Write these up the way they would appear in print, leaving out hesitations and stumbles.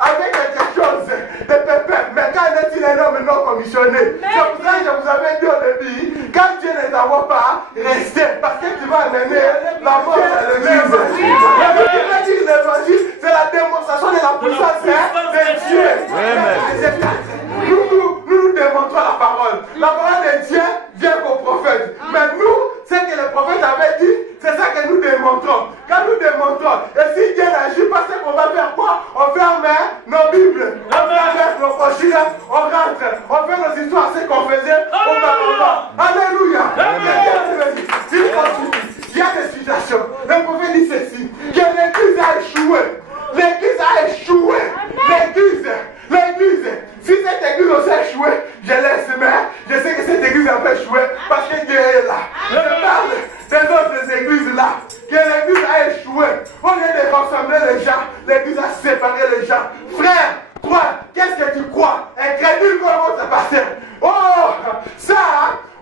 avec quelque chose de pépère. Mais quand est-il un homme non commissionné? C'est pour ça que je vous avais dit au début, quand Dieu ne t'envoie pas, restez. Parce que tu vas amener la mort à l'église. L'évangile, c'est la démonstration de la puissance de Dieu. Nous démontrons la parole. La parole de Dieu vient qu'au prophète. Mais nous, ce que le prophète avait dit, c'est ça que nous démontrons. Quand nous démontrons, et si Dieu n'agit pas, c'est qu'on va faire quoi? On ferme nos Bibles, on ferme nos pochines, on rentre, on fait nos histoires, ce qu'on faisait auparavant. Alléluia. Il y a des situations. Le prophète dit ceci, que l'église a échoué. L'église a échoué. L'église. Si cette église aussi a échoué, je laisse, mais je sais que cette église a pas échoué parce que Dieu est là. Je parle des autres églises là, que l'église a échoué. Au lieu de rassembler les gens, l'église a séparé les gens. Frère, toi, qu'est-ce que tu crois? Incrédule comme votre pasteur. Oh, ça,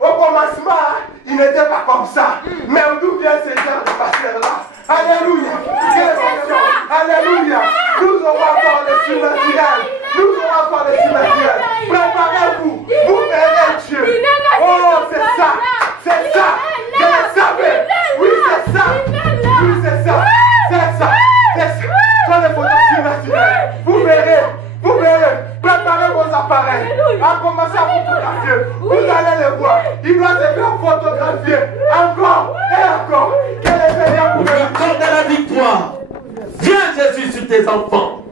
au commencement, il n'était pas comme ça. Mais d'où vient ce genre de pasteur-là? Alléluia. Alléluia. Nous aurons encore le surnaturel. Préparez-vous. Vous verrez Dieu. Oh, c'est ça. Je le savais. Oui, c'est ça. Soit les photos surnaturelles. Vous verrez. Préparez vos appareils. À commencer à photographier. Vous allez les voir. Il doit se faire photographier. Encore et encore. Que les Seigneur vous accorde la victoire. Viens Jésus sur tes enfants.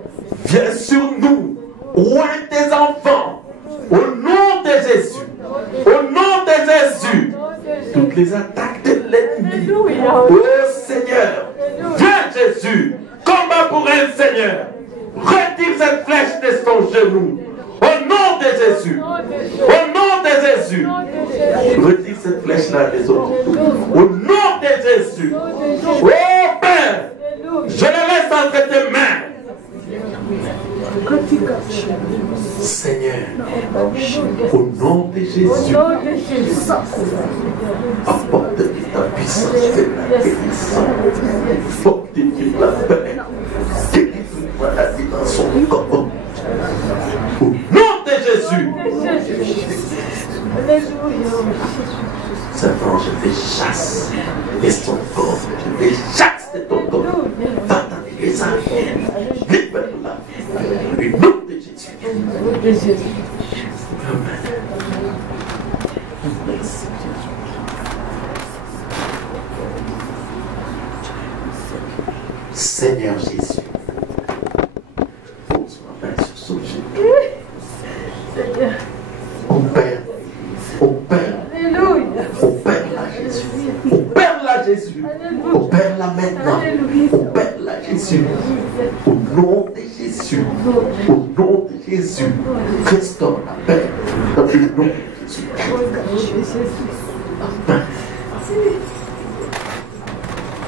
Viens sur nous. Roi tes enfants. Au nom de Jésus. Au nom de Jésus. Toutes les attaques de l'ennemi. Oh Seigneur. Viens Jésus. Combat pour un Seigneur. Retire cette flèche de son genou. Au nom de Jésus. Au nom de Jésus. Retire cette flèche-là des autres. Au nom de Jésus. Oh Père. Je la laisse entre tes mains. Seigneur, au nom de Jésus, apporte ta puissance de la guérison. Fortifie la paix. Guéris la maladie dans son corps. Au nom de Jésus. Satan, je te chasse de son corps. Je te chasse de ton corps. Va dans les arrières. Libère-la. Au nom de Jésus. Amen. Merci. Seigneur Jésus, pose ma main sur son genou. Seigneur. Opère-la Jésus. Opère-la Jésus. Opère-la maintenant. Opère-la Jésus. Au nom de Jésus. Au nom de Jésus. Restaure la paix. Dans le nom de Jésus. Amen.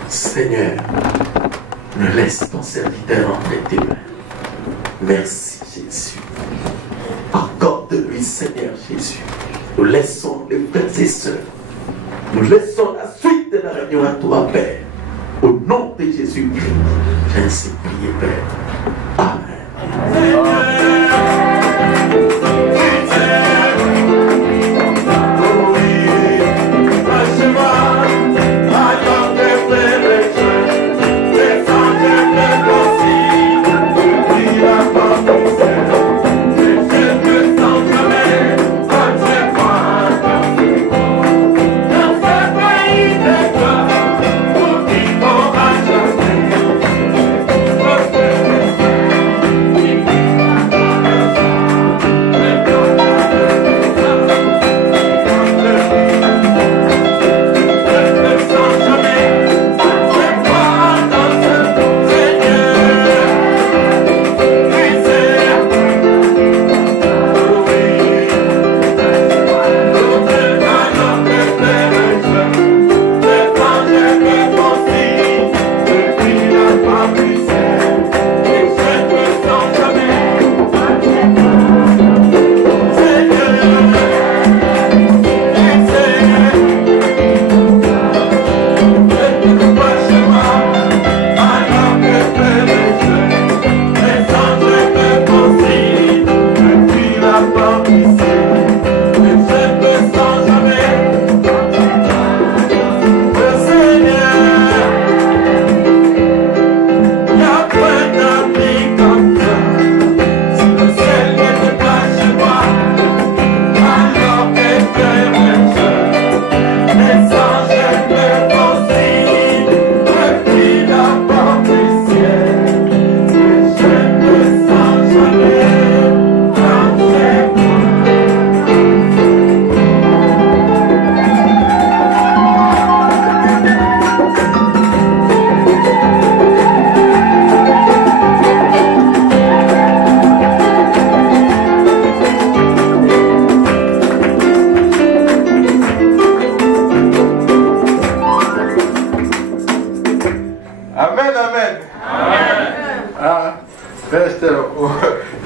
Seigneur, ne laisse ton serviteur entre tes mains. Merci Jésus. Accorde-lui Seigneur Jésus. Nous laissons les frères et sœurs. Nous laissons la suite de la réunion à toi, Père. Au nom de Jésus-Christ, j'ai ainsi prié, Père. Amen. Yeah.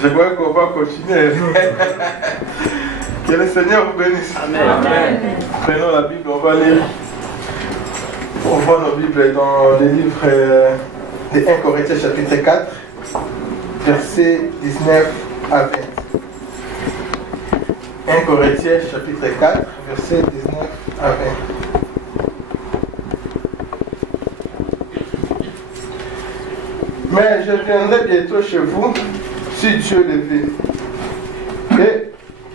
je crois qu'on va continuer. Que le Seigneur vous bénisse. Amen. Prenons la Bible, on va lire. On voit nos Bibles dans les livres de 1 Corinthiens chapitre 4, versets 19 à 20. 1 Corinthiens chapitre 4, versets 19 à 20. Mais je viendrai bientôt chez vous, si Dieu le veut.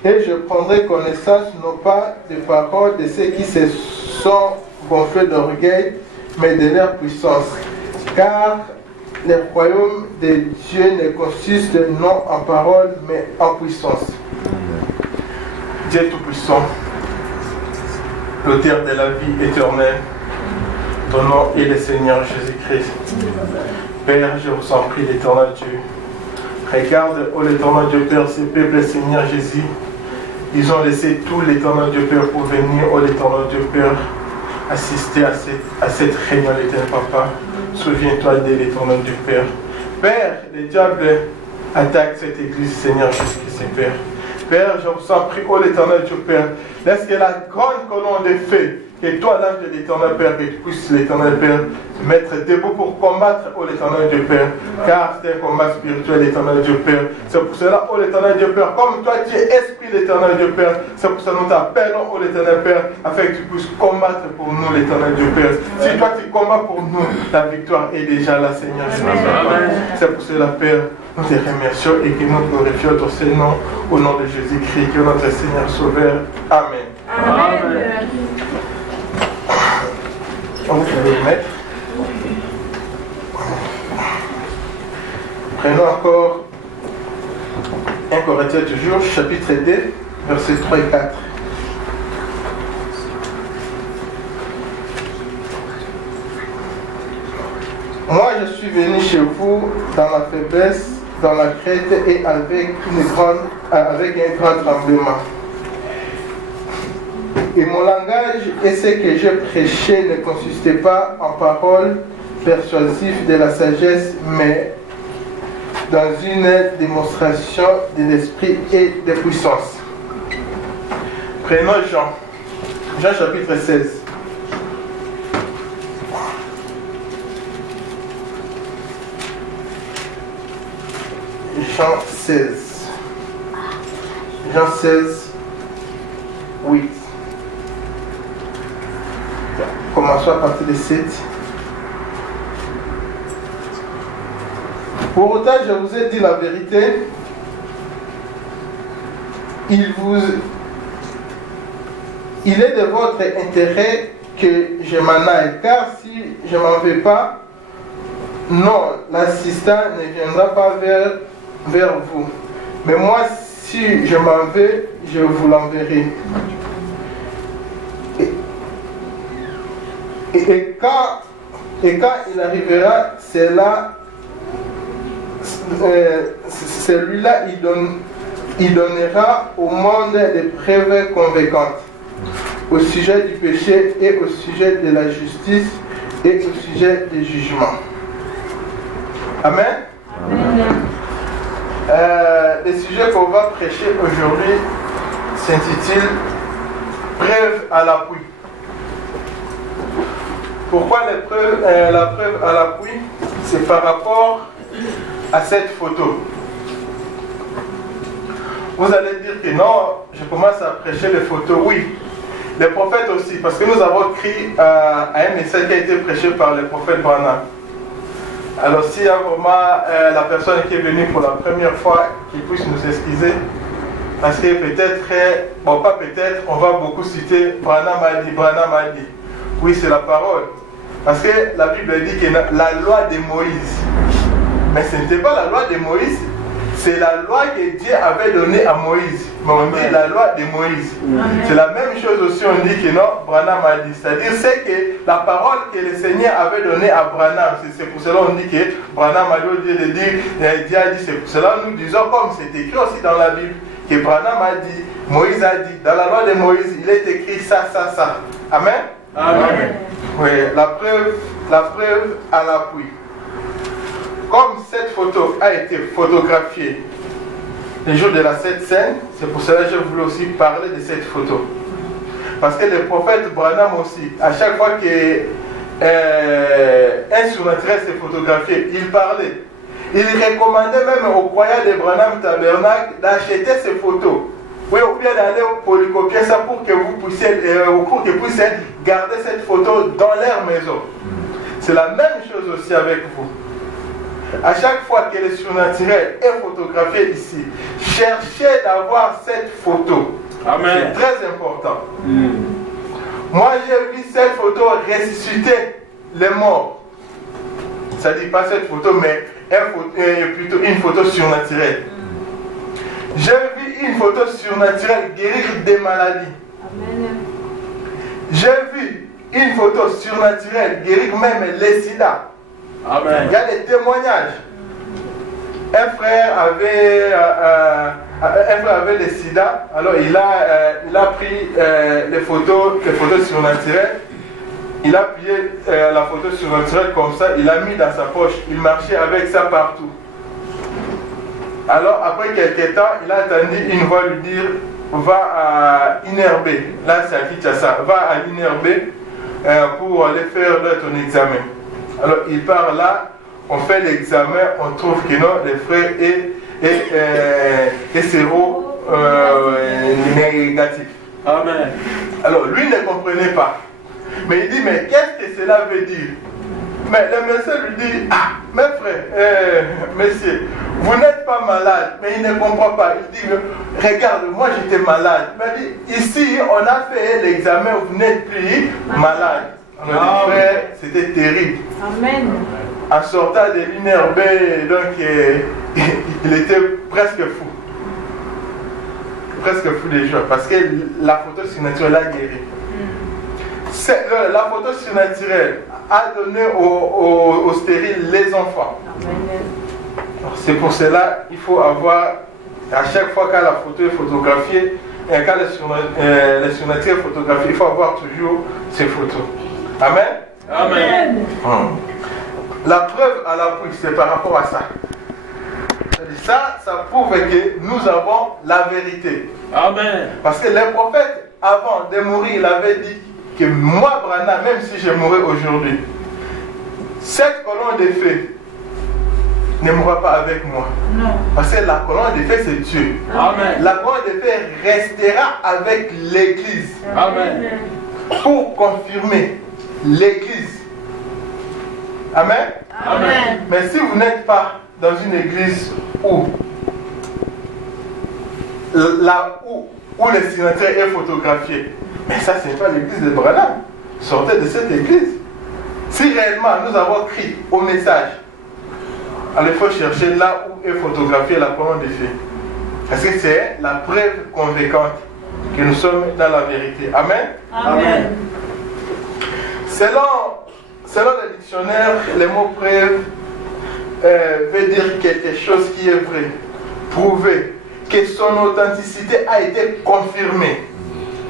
Et je prendrai connaissance non pas des paroles de ceux qui se sont gonflés d'orgueil, mais de leur puissance. Car le royaume de Dieu ne consiste non en paroles, mais en puissance. Dieu Tout-Puissant, l'auteur de la vie éternelle, ton nom est le Seigneur Jésus-Christ. Père, je vous en prie, l'éternel Dieu. Regarde, oh l'éternel Dieu Père, ces peuples, Seigneur Jésus. Ils ont laissé tout l'éternel Dieu Père pour venir, oh l'éternel Dieu Père, assister à cette réunion, l'éternel Papa. Souviens-toi de l'éternel Dieu Père. Père, le diable attaque cette église, Seigneur Jésus-Christ, Père. Père, je vous en prie, oh l'éternel Dieu Père, laisse que la grande colonne de feu, que toi, l'âge de l'éternel Père, que tu puisses, l'éternel Père, mettre debout pour combattre, oh l'éternel Dieu Père, car c'est un combat spirituel, l'éternel Dieu Père. C'est pour cela, oh l'éternel Dieu Père, comme toi tu es esprit, l'éternel Dieu Père, c'est pour cela que nous t'appelons, oh l'éternel Père, afin que tu puisses combattre pour nous, l'éternel Dieu Père. Si toi tu combats pour nous, la victoire est déjà là, Seigneur Jésus. C'est pour cela, Père, nous te remercions et que nous glorifions ton Seigneur au nom de Jésus-Christ, qui est notre Seigneur Sauveur. Amen. Amen. Vous pouvez le mettre. Prenons encore 1 Corinthiens toujours, chapitre 2, versets 3 et 4. Moi, je suis venu chez vous dans la faiblesse, dans la crainte et avec un grand tremblement. Et mon langage et ce que je prêchais ne consistait pas en paroles persuasives de la sagesse, mais dans une démonstration de l'esprit et de puissance. Prenons Jean chapitre 16. Jean 16, 8. Commençons à partir de 7. Pour autant, je vous ai dit la vérité. Il est de votre intérêt que je m'en aille, car si je ne m'en vais pas, non, l'assistant ne viendra pas vers vous. Mais moi, si je m'en vais, je vous l'enverrai. Et quand il arrivera, celui-là, il donnera au monde des preuves convaincantes au sujet du péché et au sujet de la justice et au sujet du jugement. Amen. Le sujet qu'on va prêcher aujourd'hui s'intitule Preuve à l'appui. Pourquoi la preuve à l'appui? C'est par rapport à cette photo. Vous allez dire que non, je commence à prêcher les photos. Oui, les prophètes aussi, parce que nous avons écrit à un message qui a été prêché par le prophète Branham. Alors s'il y a vraiment la personne qui est venue pour la première fois, qui puisse nous excuser, parce que peut-être, bon pas peut-être, on va beaucoup citer Branham a dit. Oui, c'est la parole. Parce que la Bible dit que la loi de Moïse, mais ce n'était pas la loi de Moïse, c'est la loi que Dieu avait donnée à Moïse. Mais on dit la loi de Moïse. C'est la même chose aussi, on dit que non, Branham a dit. C'est-à-dire, c'est que la parole que le Seigneur avait donnée à Branham, c'est pour cela qu'on dit que Branham a dit, Dieu a dit, c'est pour cela nous disons, comme c'est écrit aussi dans la Bible, que Branham a dit, Moïse a dit, dans la loi de Moïse, il est écrit ça. Amen. Amen. Oui, la preuve à l'appui. comme cette photo a été photographiée le jour de la Sainte Seine, c'est pour cela que je voulais aussi parler de cette photo. Parce que le prophète Branham aussi, à chaque fois qu'un surnaturel s'est photographié, il parlait. Il recommandait même aux croyants de Branham Tabernacle d'acheter ces photos. Oui, ou bien d'aller polycopier ça pour que vous puissiez garder cette photo dans leur maison. C'est la même chose aussi avec vous. À chaque fois que le surnaturel est photographié ici, cherchez d'avoir cette photo. Amen. C'est très important. Moi, j'ai vu cette photo ressusciter les morts. Ça ne dit pas cette photo, mais plutôt une photo surnaturelle. J'ai vu une photo surnaturelle guérir des maladies. Amen. J'ai vu une photo surnaturelle guérir même les sida. Amen. Il y a des témoignages. Un frère avait le sida, alors il a pris les photos surnaturelles. Il a plié la photo surnaturelle comme ça, il l'a mis dans sa poche, il marchait avec ça partout. Alors après quelques temps, il a entendu une voix lui dire, va à INRB, là c'est à Kinshasa, va à INRB pour aller faire ton examen. Alors il part là, on fait l'examen, on trouve que non, le frère est séro négatif. Amen. Alors lui ne comprenait pas. Mais il dit, mais qu'est-ce que cela veut dire? Mais le médecin lui dit, ah, mes frères, monsieur, vous n'êtes pas malade. Mais il ne comprend pas. Il dit, regarde, moi j'étais malade. Mais il dit, ici, on a fait l'examen, vous n'êtes plus malade. Alors, les frères, c'était terrible. Amen. En sortant de l'INRB, donc, il était presque fou. Presque fou des jours. Parce que la photo surnaturelle a guéri. La photo surnaturelle a donné aux stériles les enfants. C'est pour cela qu'il faut avoir, à chaque fois que la photo est photographiée, et quand le surnaturel est photographié, il faut avoir toujours ces photos. Amen. Amen. La preuve à l'appui, c'est par rapport à ça. Ça prouve que nous avons la vérité. Amen. Parce que les prophètes, avant de mourir, il avait dit que moi, Branham, même si je mourrais aujourd'hui, cette colonne de feu ne mourra pas avec moi. Non. Parce que la colonne de feu, c'est Dieu. Amen. La colonne de feu restera avec l'Église. Amen. Pour confirmer l'Église. Amen. Amen. Mais si vous n'êtes pas dans une église où le signataire est photographié, mais ça, ce n'est pas l'église de Branham. Sortez de cette église. Si réellement nous avons crié au message, alors il faut chercher là où est photographiée la colonne de feu. Parce que c'est la preuve convaincante que nous sommes dans la vérité. Amen. Amen. Selon le dictionnaire, le mot preuve veut dire quelque chose qui est vrai, prouver que son authenticité a été confirmée.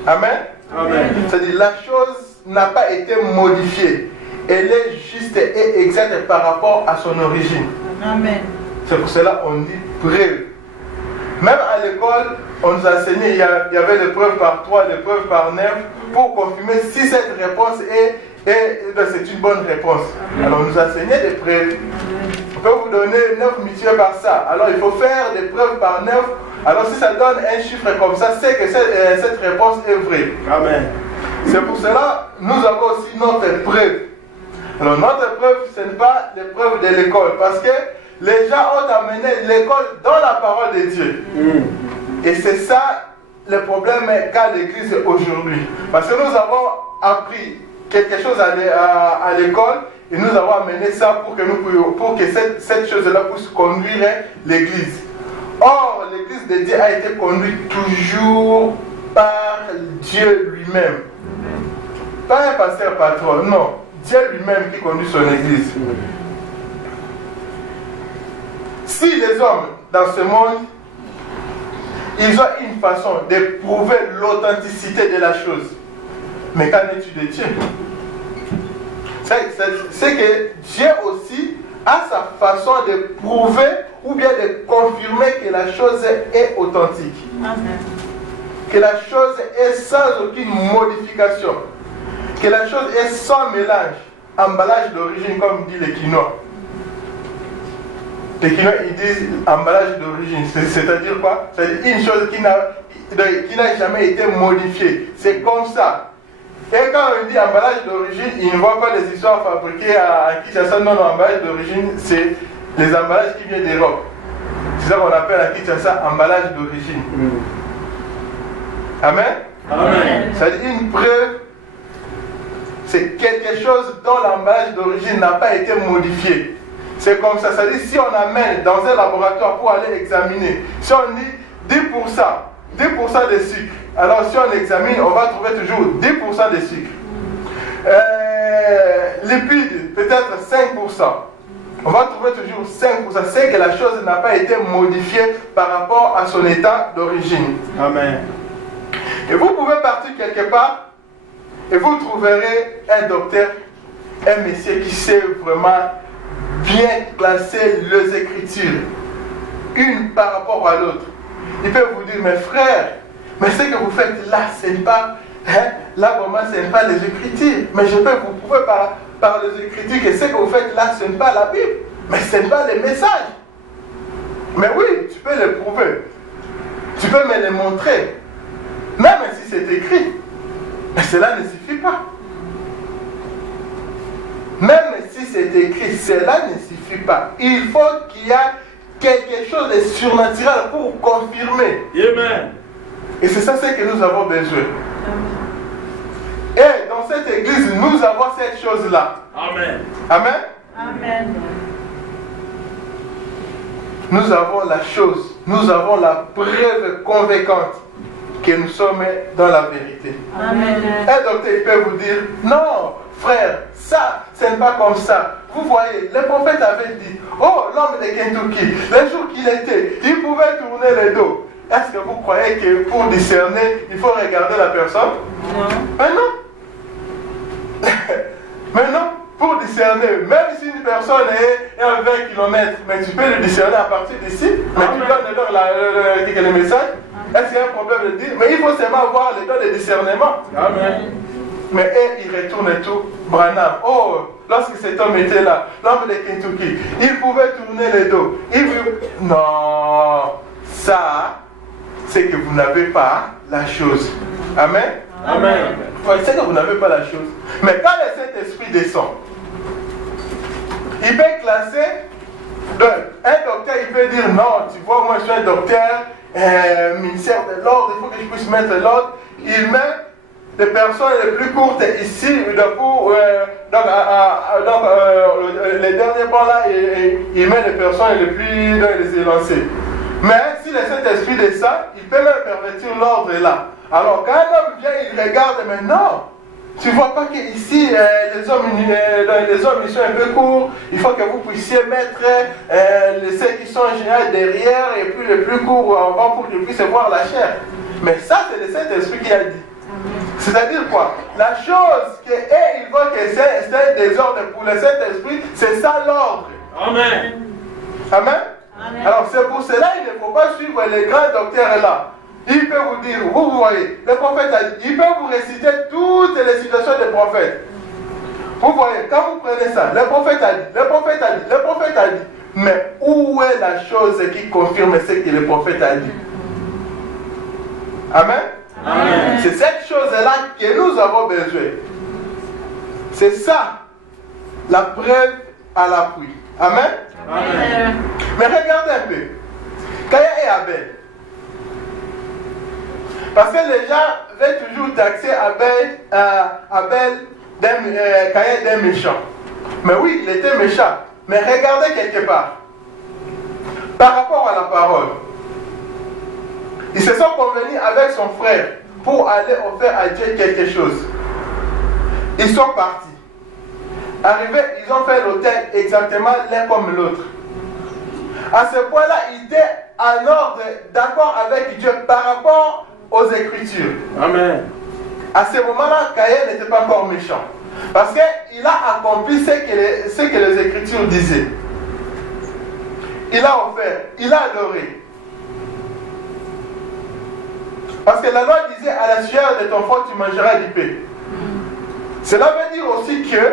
Amen. Amen. C'est-à-dire la chose n'a pas été modifiée. Elle est juste et exacte par rapport à son origine. Amen. C'est pour cela qu'on dit preuve. Même à l'école, on nous enseignait, il y avait l'épreuve par 3, l'épreuve par 9, pour confirmer si cette réponse c'est une bonne réponse. Alors on nous enseignait des preuves. On peut vous donner 9 multiplié par ça. Alors il faut faire des preuves par 9. Alors si ça donne un chiffre comme ça, c'est que cette réponse est vraie. Amen. C'est pour cela nous avons aussi notre preuve. Alors notre preuve, ce n'est pas l'épreuve de l'école. Parce que les gens ont amené l'école dans la parole de Dieu. Et c'est ça le problème qu'a l'Église aujourd'hui. Parce que nous avons appris quelque chose à l'école et nous avons amené ça pour que cette chose-là puisse conduire l'Église. Or, l'Église de Dieu a été conduite toujours par Dieu lui-même. Pas un pasteur patron, non. Dieu lui-même qui conduit son Église. Si les hommes dans ce monde, ils ont une façon de prouver l'authenticité de la chose, mais qu'en es-tu de Dieu? C'est que Dieu aussi a sa façon de prouver ou bien de confirmer que la chose est authentique. Amen. Que la chose est sans aucune modification. Que la chose est sans mélange. Emballage d'origine, comme dit les quinois. Les quinois, ils disent emballage d'origine. C'est-à-dire quoi? C'est-à-dire une chose qui n'a jamais été modifiée. C'est comme ça. Et quand on dit emballage d'origine, ils ne voient pas les histoires fabriquées à Kinshasa. Non, emballage d'origine, c'est les emballages qui viennent d'Europe. C'est ça qu'on appelle à Kinshasa emballage d'origine. Amen? Amen. C'est-à-dire une preuve, c'est quelque chose dont l'emballage d'origine n'a pas été modifié. C'est comme ça. C'est-à-dire si on amène dans un laboratoire pour aller examiner, si on dit 10% de sucre, alors si on examine, on va trouver toujours 10% de sucre. Lipides, peut-être 5%. On va trouver toujours 5%. C'est que la chose n'a pas été modifiée par rapport à son état d'origine. Amen. Et vous pouvez partir quelque part et vous trouverez un docteur, un monsieur qui sait vraiment bien classer les Écritures, une par rapport à l'autre. Il peut vous dire, mes frères, mais ce que vous faites là, ce n'est pas, là vraiment, ce n'est pas les Écritures. Mais vous pouvez par les Écritures que ce que vous faites là, ce n'est pas la Bible, mais ce n'est pas les messages. Mais oui, tu peux le prouver. Tu peux me le montrer. Même si c'est écrit. Mais cela ne suffit pas. Même si c'est écrit, cela ne suffit pas. Il faut qu'il y ait quelque chose de surnaturel pour confirmer. Amen. Et c'est ça ce que nous avons besoin. Et dans cette église, nous avons cette chose-là. Amen. Amen. Amen. Nous avons la chose, nous avons la preuve convaincante que nous sommes dans la vérité. Amen. Un docteur, il peut vous dire, non, frère, ça, ce n'est pas comme ça. Vous voyez, le prophète avait dit, oh, l'homme de Kentucky, le jour qu'il était, il pouvait tourner le dos. Est-ce que vous croyez que pour discerner, il faut regarder la personne? Non. Mais non. Mais non, pour discerner, même si une personne est à 20 km, mais tu peux le discerner à partir d'ici, mais tu donnes le message. Est-ce qu'il y a un problème de dire? Mais il faut seulement voir le don de discernement. Amen. Mais eux, ils retournent tout. Branham, oh, lorsque cet homme était là, l'homme de Kentucky, il pouvait tourner le dos. Non, ça, c'est que vous n'avez pas la chose. Amen. Amen. C'est que vous n'avez pas la chose. Mais quand le Saint-Esprit descend, il peut classer. Donc, un docteur, il peut dire non, tu vois, moi je suis un docteur, ministère de l'ordre, il faut que je puisse mettre l'ordre. Il met les personnes les plus courtes ici, les derniers points là, il met les personnes les plus élancées. Mais si le Saint-Esprit descend, il peut même pervertir l'ordre là. Alors quand un homme vient, il regarde, mais non, tu ne vois pas qu'ici, les hommes ils sont un peu courts, il faut que vous puissiez mettre ceux qui sont en général derrière et puis les plus courts avant pour qu'ils puissent voir la chair. Mais ça, c'est le Saint-Esprit qui a dit. C'est-à-dire quoi? La chose que ils voient que c'est un désordre pour le Saint-Esprit, c'est ça l'ordre. Amen. Amen. Amen. Alors c'est pour cela qu'il ne faut pas suivre les grands docteurs là. Il peut vous dire, vous voyez, le prophète a dit, il peut vous réciter toutes les situations des prophètes. Vous voyez, quand vous prenez ça, le prophète a dit, le prophète a dit, le prophète a dit. Mais où est la chose qui confirme ce que le prophète a dit? Amen. Amen. C'est cette chose-là que nous avons besoin. C'est ça, la preuve à l'appui. Amen. Amen. Mais regardez un peu. Caïn et Abel. Parce que les gens veulent toujours taxer Abel Caïn d'un méchant. Mais oui, il était méchant. Mais regardez quelque part. Par rapport à la parole. Ils se sont convenus avec son frère pour aller offrir à Dieu quelque chose. Ils sont partis. Arrivés, ils ont fait l'autel exactement l'un comme l'autre. À ce point-là, ils étaient en ordre, d'accord avec Dieu par rapport aux Écritures. Amen. À ce moment-là, Caïn n'était pas encore méchant. Parce qu'il a accompli ce que les Écritures disaient. il a offert, il a adoré. Parce que la loi disait, à la sueur de ton front, tu mangeras du pain. Cela veut dire aussi que,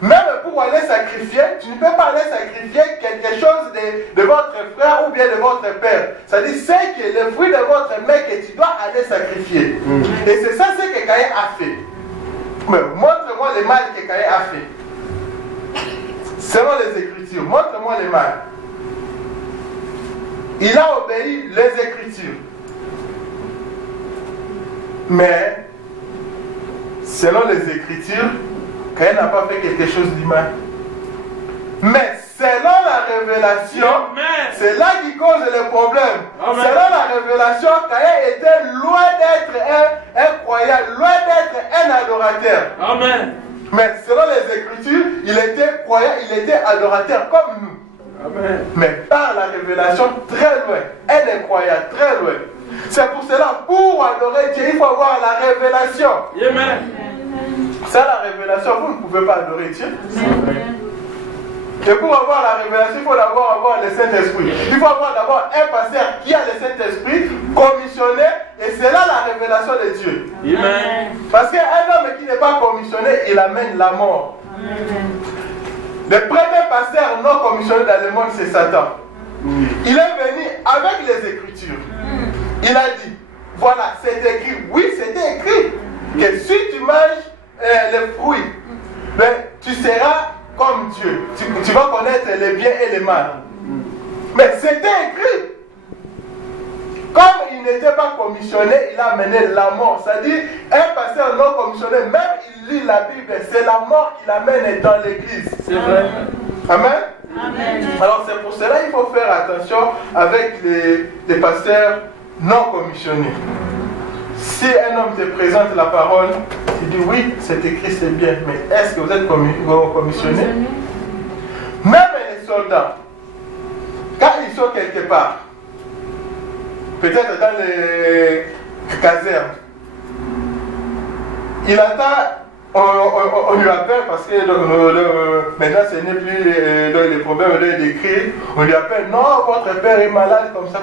même pour aller sacrifier, tu ne peux pas aller sacrifier quelque chose de votre frère ou bien de votre père. C'est-à-dire, c'est que le fruit de votre mère que tu dois aller sacrifier. Et c'est ça ce que Caïn a fait. Mais montre-moi le mal que Caïn a fait. Selon les Écritures, montre-moi le mal. Il a obéi les Écritures. Mais, selon les Écritures, Caïn n'a pas fait quelque chose d'humain. Mais selon la révélation, c'est là qui cause le problème. Amen. Selon la révélation, Caïn était loin d'être un croyant, loin d'être un adorateur. Amen. Mais selon les Écritures, il était croyant, il était adorateur comme nous. Amen. Mais par la révélation, très loin. Elle est croyante, très loin. C'est pour cela, pour adorer Dieu, il faut avoir la révélation. Amen. C'est la révélation, vous ne pouvez pas adorer Dieu. Amen. Et pour avoir la révélation, il faut d'abord avoir le Saint-Esprit. Il faut avoir d'abord un pasteur qui a le Saint-Esprit commissionné, et c'est là la révélation de Dieu. Amen. Parce qu'un homme qui n'est pas commissionné, il amène la mort. Amen. Le premier pasteur non commissionné dans le monde, c'est Satan. Il est venu avec les Écritures. Il a dit, voilà, c'est écrit. Oui, c'était écrit que si tu manges les fruits, ben, tu seras comme Dieu. Tu vas connaître les biens et les mal. Mais c'était écrit. Comme il n'était pas commissionné, il a amené la mort. C'est-à-dire, un pasteur non commissionné, même il lit la Bible, c'est la mort qu'il amène dans l'église. C'est vrai. Amen. Amen. Alors c'est pour cela qu'il faut faire attention avec les pasteurs non commissionnés. Si un homme te présente la parole, tu dis oui, c'est écrit, c'est bien, mais est-ce que vous êtes commissionné? Même les soldats, quand ils sont quelque part, peut-être dans les casernes, il attend, on lui appelle parce que maintenant ce n'est plus les problèmes d'écrire, on lui appelle, non, votre père est malade, comme ça,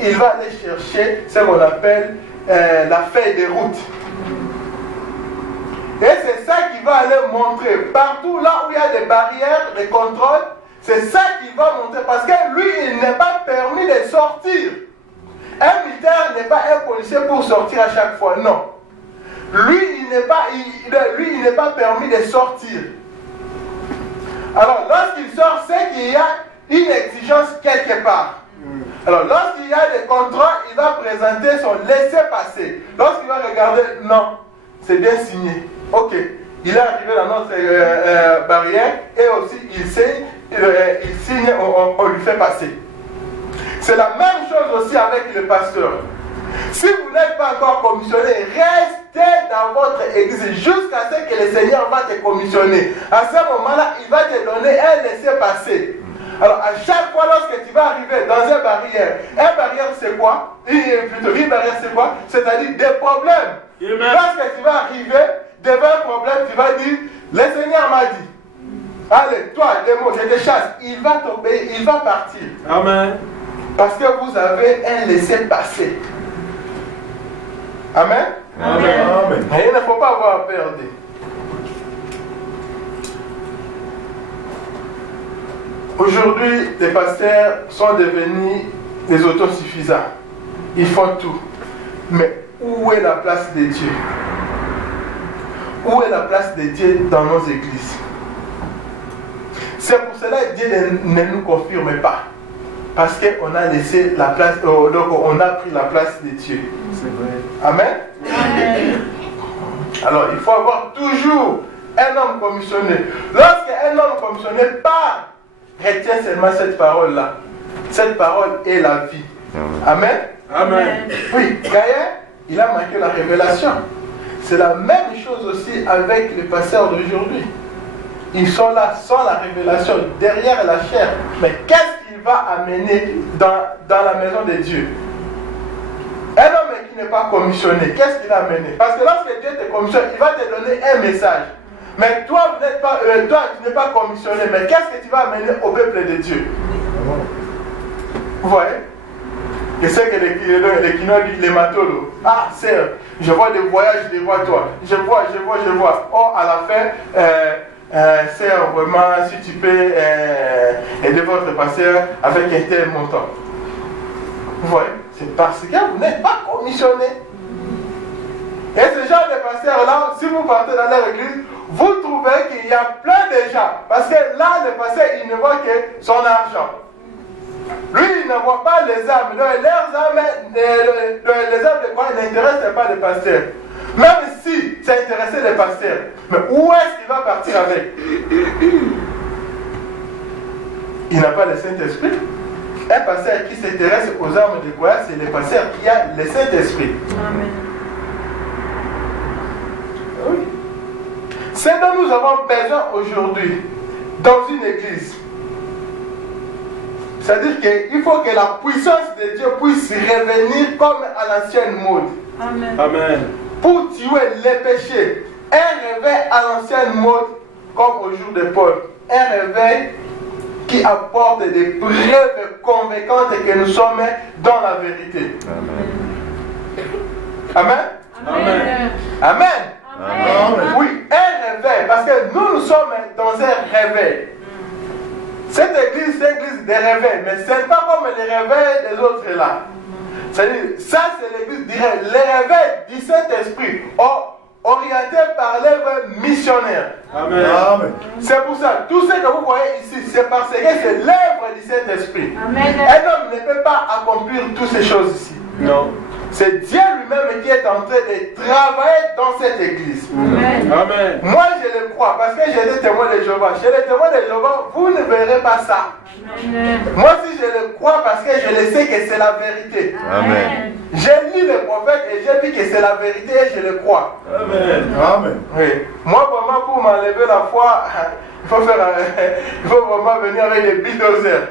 il va aller chercher ce qu'on appelle la feuille de route. Et c'est ça qui va aller montrer partout là où il y a des barrières de contrôle, c'est ça qui va montrer parce que lui il n'est pas permis de sortir. Un militaire n'est pas un policier pour sortir à chaque fois, non. Lui il n'est pas permis de sortir. Alors lorsqu'il sort, c'est qu'il y a une exigence quelque part. Alors, lorsqu'il y a des contrats, il va présenter son laissez-passer. Lorsqu'il va regarder, non, c'est bien signé. Ok, il est arrivé dans notre barrière et aussi il signe, on lui fait passer. C'est la même chose aussi avec le pasteur. Si vous n'êtes pas encore commissionné, restez dans votre église jusqu'à ce que le Seigneur va te commissionner. À ce moment-là, il va te donner un laissez-passer. Alors, à chaque fois, lorsque tu vas arriver dans une barrière c'est quoi? Une barrière c'est quoi? C'est-à-dire des problèmes. Amen. Lorsque tu vas arriver devant un problème, tu vas dire, le Seigneur m'a dit, allez, toi, démon, je te chasse. Il va tomber, il va partir. Amen. Parce que vous avez un laissez-passer. Amen. Amen. Amen. Et il ne faut pas avoir peur. Aujourd'hui, les pasteurs sont devenus des autosuffisants. Ils font tout. Mais où est la place de Dieu? Où est la place de Dieu dans nos églises? C'est pour cela que Dieu ne nous confirme pas. Parce qu'on a laissé la place, donc on a pris la place de Dieu. C'est vrai. Amen. Amen. Alors, il faut avoir toujours un homme commissionné. Lorsqu'un homme commissionné part, retiens seulement cette parole-là. Cette parole est la vie. Amen. Amen. Oui, Caïn, il a manqué la révélation. C'est la même chose aussi avec les pasteurs d'aujourd'hui. Ils sont là sans la révélation, derrière la chair. Mais qu'est-ce qu'il va amener dans la maison de Dieu? Un homme qui n'est pas commissionné, qu'est-ce qu'il a amené? Parce que lorsque Dieu te commissionne, il va te donner un message. Mais toi, tu n'es pas commissionné. Mais qu'est-ce que tu vas amener au peuple de Dieu? Vous voyez? Et c'est que les Kinois disent les matelots. Ah, c'est, je vois des voyages, je les vois toi. Je vois. Oh, à la fin, c'est vraiment si tu peux aider votre pasteur avec un tel montant. Vous voyez? C'est parce que vous n'êtes pas commissionné. Et ce genre de pasteurs-là, si vous partez dans leur église, vous trouverez qu'il y a plein de gens. Parce que là, le pasteur, il ne voit que son argent. Lui, il ne voit pas les âmes. Les âmes de quoi n'intéressent pas les pasteurs. Même si ça intéressait les pasteurs. Mais où est-ce qu'il va partir avec? Il n'a pas le Saint-Esprit. Un pasteur qui s'intéresse aux âmes de quoi, c'est le pasteur qui a le Saint-Esprit. Amen. Oui. Ce dont nous avons besoin aujourd'hui dans une église, c'est-à-dire qu'il faut que la puissance de Dieu puisse revenir comme à l'ancienne mode. Amen. Amen. Pour tuer les péchés. Un réveil à l'ancienne mode comme au jour de Paul. Un réveil qui apporte des preuves convaincantes que nous sommes dans la vérité. Amen. Amen. Amen. Amen. Oui, un réveil, parce que nous sommes dans un réveil. Cette église, c'est l'église des réveils, mais ce n'est pas comme les réveils des autres là. C'est-à-dire, ça c'est l'église des réveils. Les réveils du Saint-Esprit, orientés par l'œuvre missionnaire. Amen. Amen. C'est pour ça, tout ce que vous voyez ici, c'est parce que c'est l'œuvre du Saint-Esprit. Amen. Un homme ne peut pas accomplir toutes ces choses ici. Non. C'est Dieu lui-même qui est en train de travailler dans cette église. Amen. Amen. Moi, je le crois parce que j'ai des témoins de Jéhovah. Chez les témoins de Jéhovah, vous ne verrez pas ça. Amen. Moi aussi, je le crois parce que je le sais que c'est la vérité. Amen. J'ai lu les prophètes et j'ai vu que c'est la vérité et je le crois. Amen. Amen. Oui. Moi, vraiment, pour m'enlever la foi, il faut vraiment venir avec des bulldozers.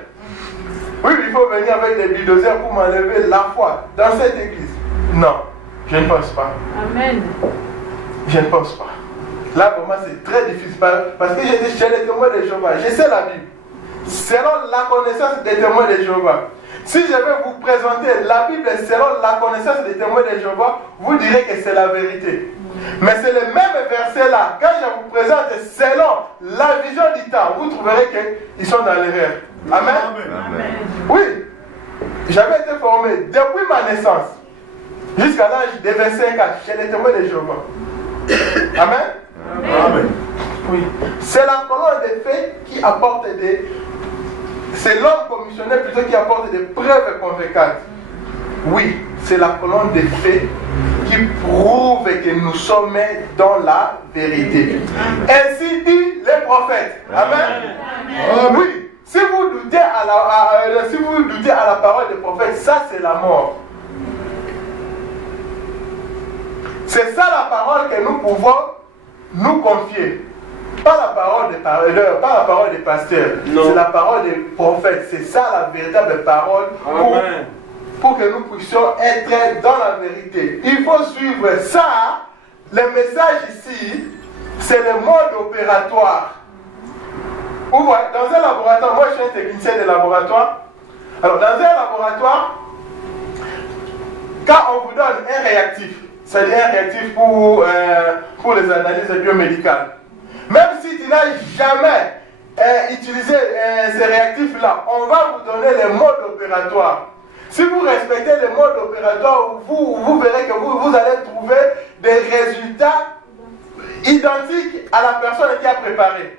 Oui, il faut venir avec des bulldozers pour m'enlever la foi dans cette église. Non, je ne pense pas. Amen. Je ne pense pas. Là, pour moi, c'est très difficile. Parce que j'ai dit chez les témoins de Jéhovah, je sais la Bible. Selon la connaissance des témoins de Jéhovah. Si je vais vous présenter la Bible selon la connaissance des témoins de Jéhovah, vous direz que c'est la vérité. Mais c'est le même verset là. Quand je vous présente selon la vision du temps, vous trouverez qu'ils sont dans l'erreur. Amen. Amen. Oui. J'avais été formé depuis ma naissance jusqu'à l'âge de 25 ans chez les témoins de Jéhovah. Amen. Amen. Oui. C'est la colonne des faits qui apporte des... C'est l'homme commissionné plutôt qui apporte des preuves convaincantes. Oui, c'est la colonne des faits qui prouve que nous sommes dans la vérité. Ainsi dit les prophètes. Amen. Amen. Oui. Si vous doutez à la parole des prophètes, ça c'est la mort. C'est ça la parole que nous pouvons nous confier. Pas la parole des parleurs, pas la parole des pasteurs. C'est la parole des prophètes. C'est ça la véritable parole pour que nous puissions être dans la vérité. Il faut suivre ça. Le message ici, c'est le mode opératoire. Vous voyez, dans un laboratoire, moi je suis un technicien de laboratoire. Alors dans un laboratoire, quand on vous donne un réactif, c'est-à-dire un réactif pour les analyses biomédicales, même si tu n'as jamais utilisé ces réactifs-là, on va vous donner le mode opératoire. Si vous respectez le mode opératoire, vous verrez que vous allez trouver des résultats identiques à la personne qui a préparé.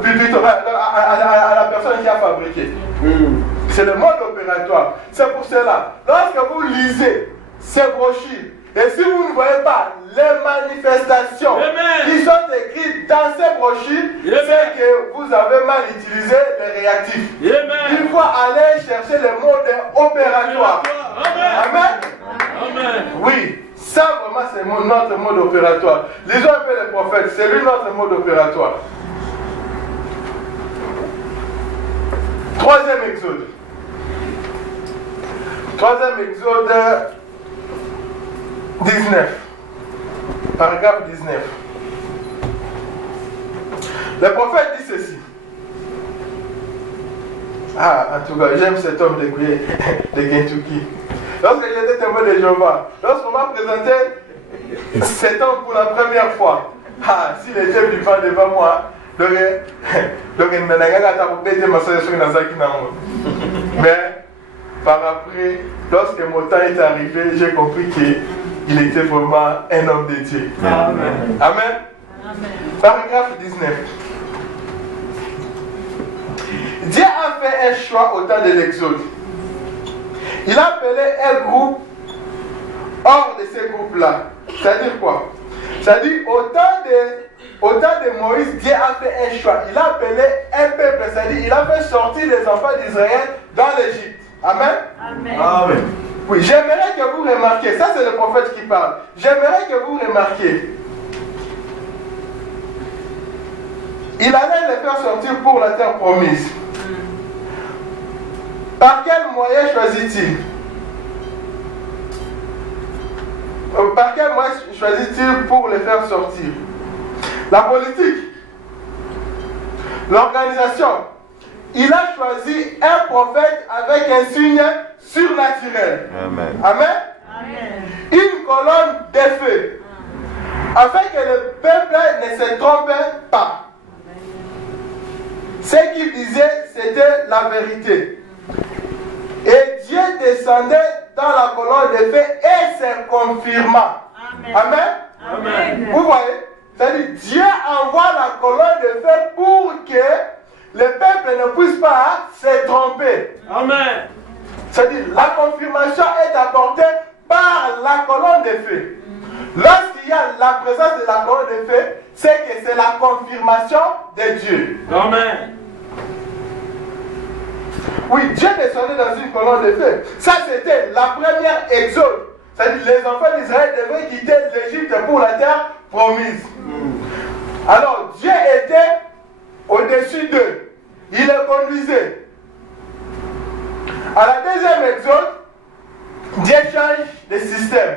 Plutôt à la personne qui a fabriqué. C'est le mode opératoire. C'est pour cela, lorsque vous lisez ces brochures, et si vous ne voyez pas les manifestations qui sont écrites dans ces brochures, c'est que vous avez mal utilisé les réactifs. Il faut aller chercher le mode opératoire. Amen. Oui, ça vraiment c'est notre mode opératoire. Lisons un peu les prophètes, c'est lui notre mode opératoire. Troisième exode. Troisième exode 19. Paragraphe 19. Le prophète dit ceci. Ah, en tout cas, j'aime cet homme de Kentucky. Lorsque j'étais témoin de Jéhovah, lorsqu'on m'a présenté cet homme pour la première fois, ah, s'il était vivant devant moi, mais par après, lorsque mon temps est arrivé, j'ai compris qu'il était vraiment un homme de Dieu. Amen. Amen. Amen. Paragraphe 19. Dieu a fait un choix au temps de l'Exode. Il a appelé un groupe hors de ces groupes-là. C'est-à-dire quoi? C'est-à-dire au temps de Moïse, Dieu a fait un choix. Il a appelé un peuple, c'est-à-dire il a fait sortir les enfants d'Israël dans l'Égypte. Amen. Amen. Amen. Oui, j'aimerais que vous remarquiez, ça c'est le prophète qui parle. J'aimerais que vous remarquiez. Il allait les faire sortir pour la terre promise. Par quel moyen choisit-il? Par quel moyen choisit-il pour les faire sortir? La politique, l'organisation. Il a choisi un prophète avec un signe surnaturel. Amen. Amen. Amen. Une colonne de feu, afin que le peuple ne se trompe pas. Ce qu'il disait, c'était la vérité. Et Dieu descendait dans la colonne de feu et se confirma. Amen. Amen. Amen. Vous voyez? C'est-à-dire, Dieu envoie la colonne de feu pour que le peuple ne puisse pas se tromper. Amen. C'est-à-dire, la confirmation est apportée par la colonne de feu. Lorsqu'il y a la présence de la colonne de feu, c'est que c'est la confirmation de Dieu. Amen. Oui, Dieu descendait dans une colonne de feu. Ça, c'était la première exode. C'est-à-dire, les enfants d'Israël devaient quitter l'Égypte pour la terre promise. Alors, Dieu était au-dessus d'eux. Il les conduisait. À la deuxième exode, Dieu change de système.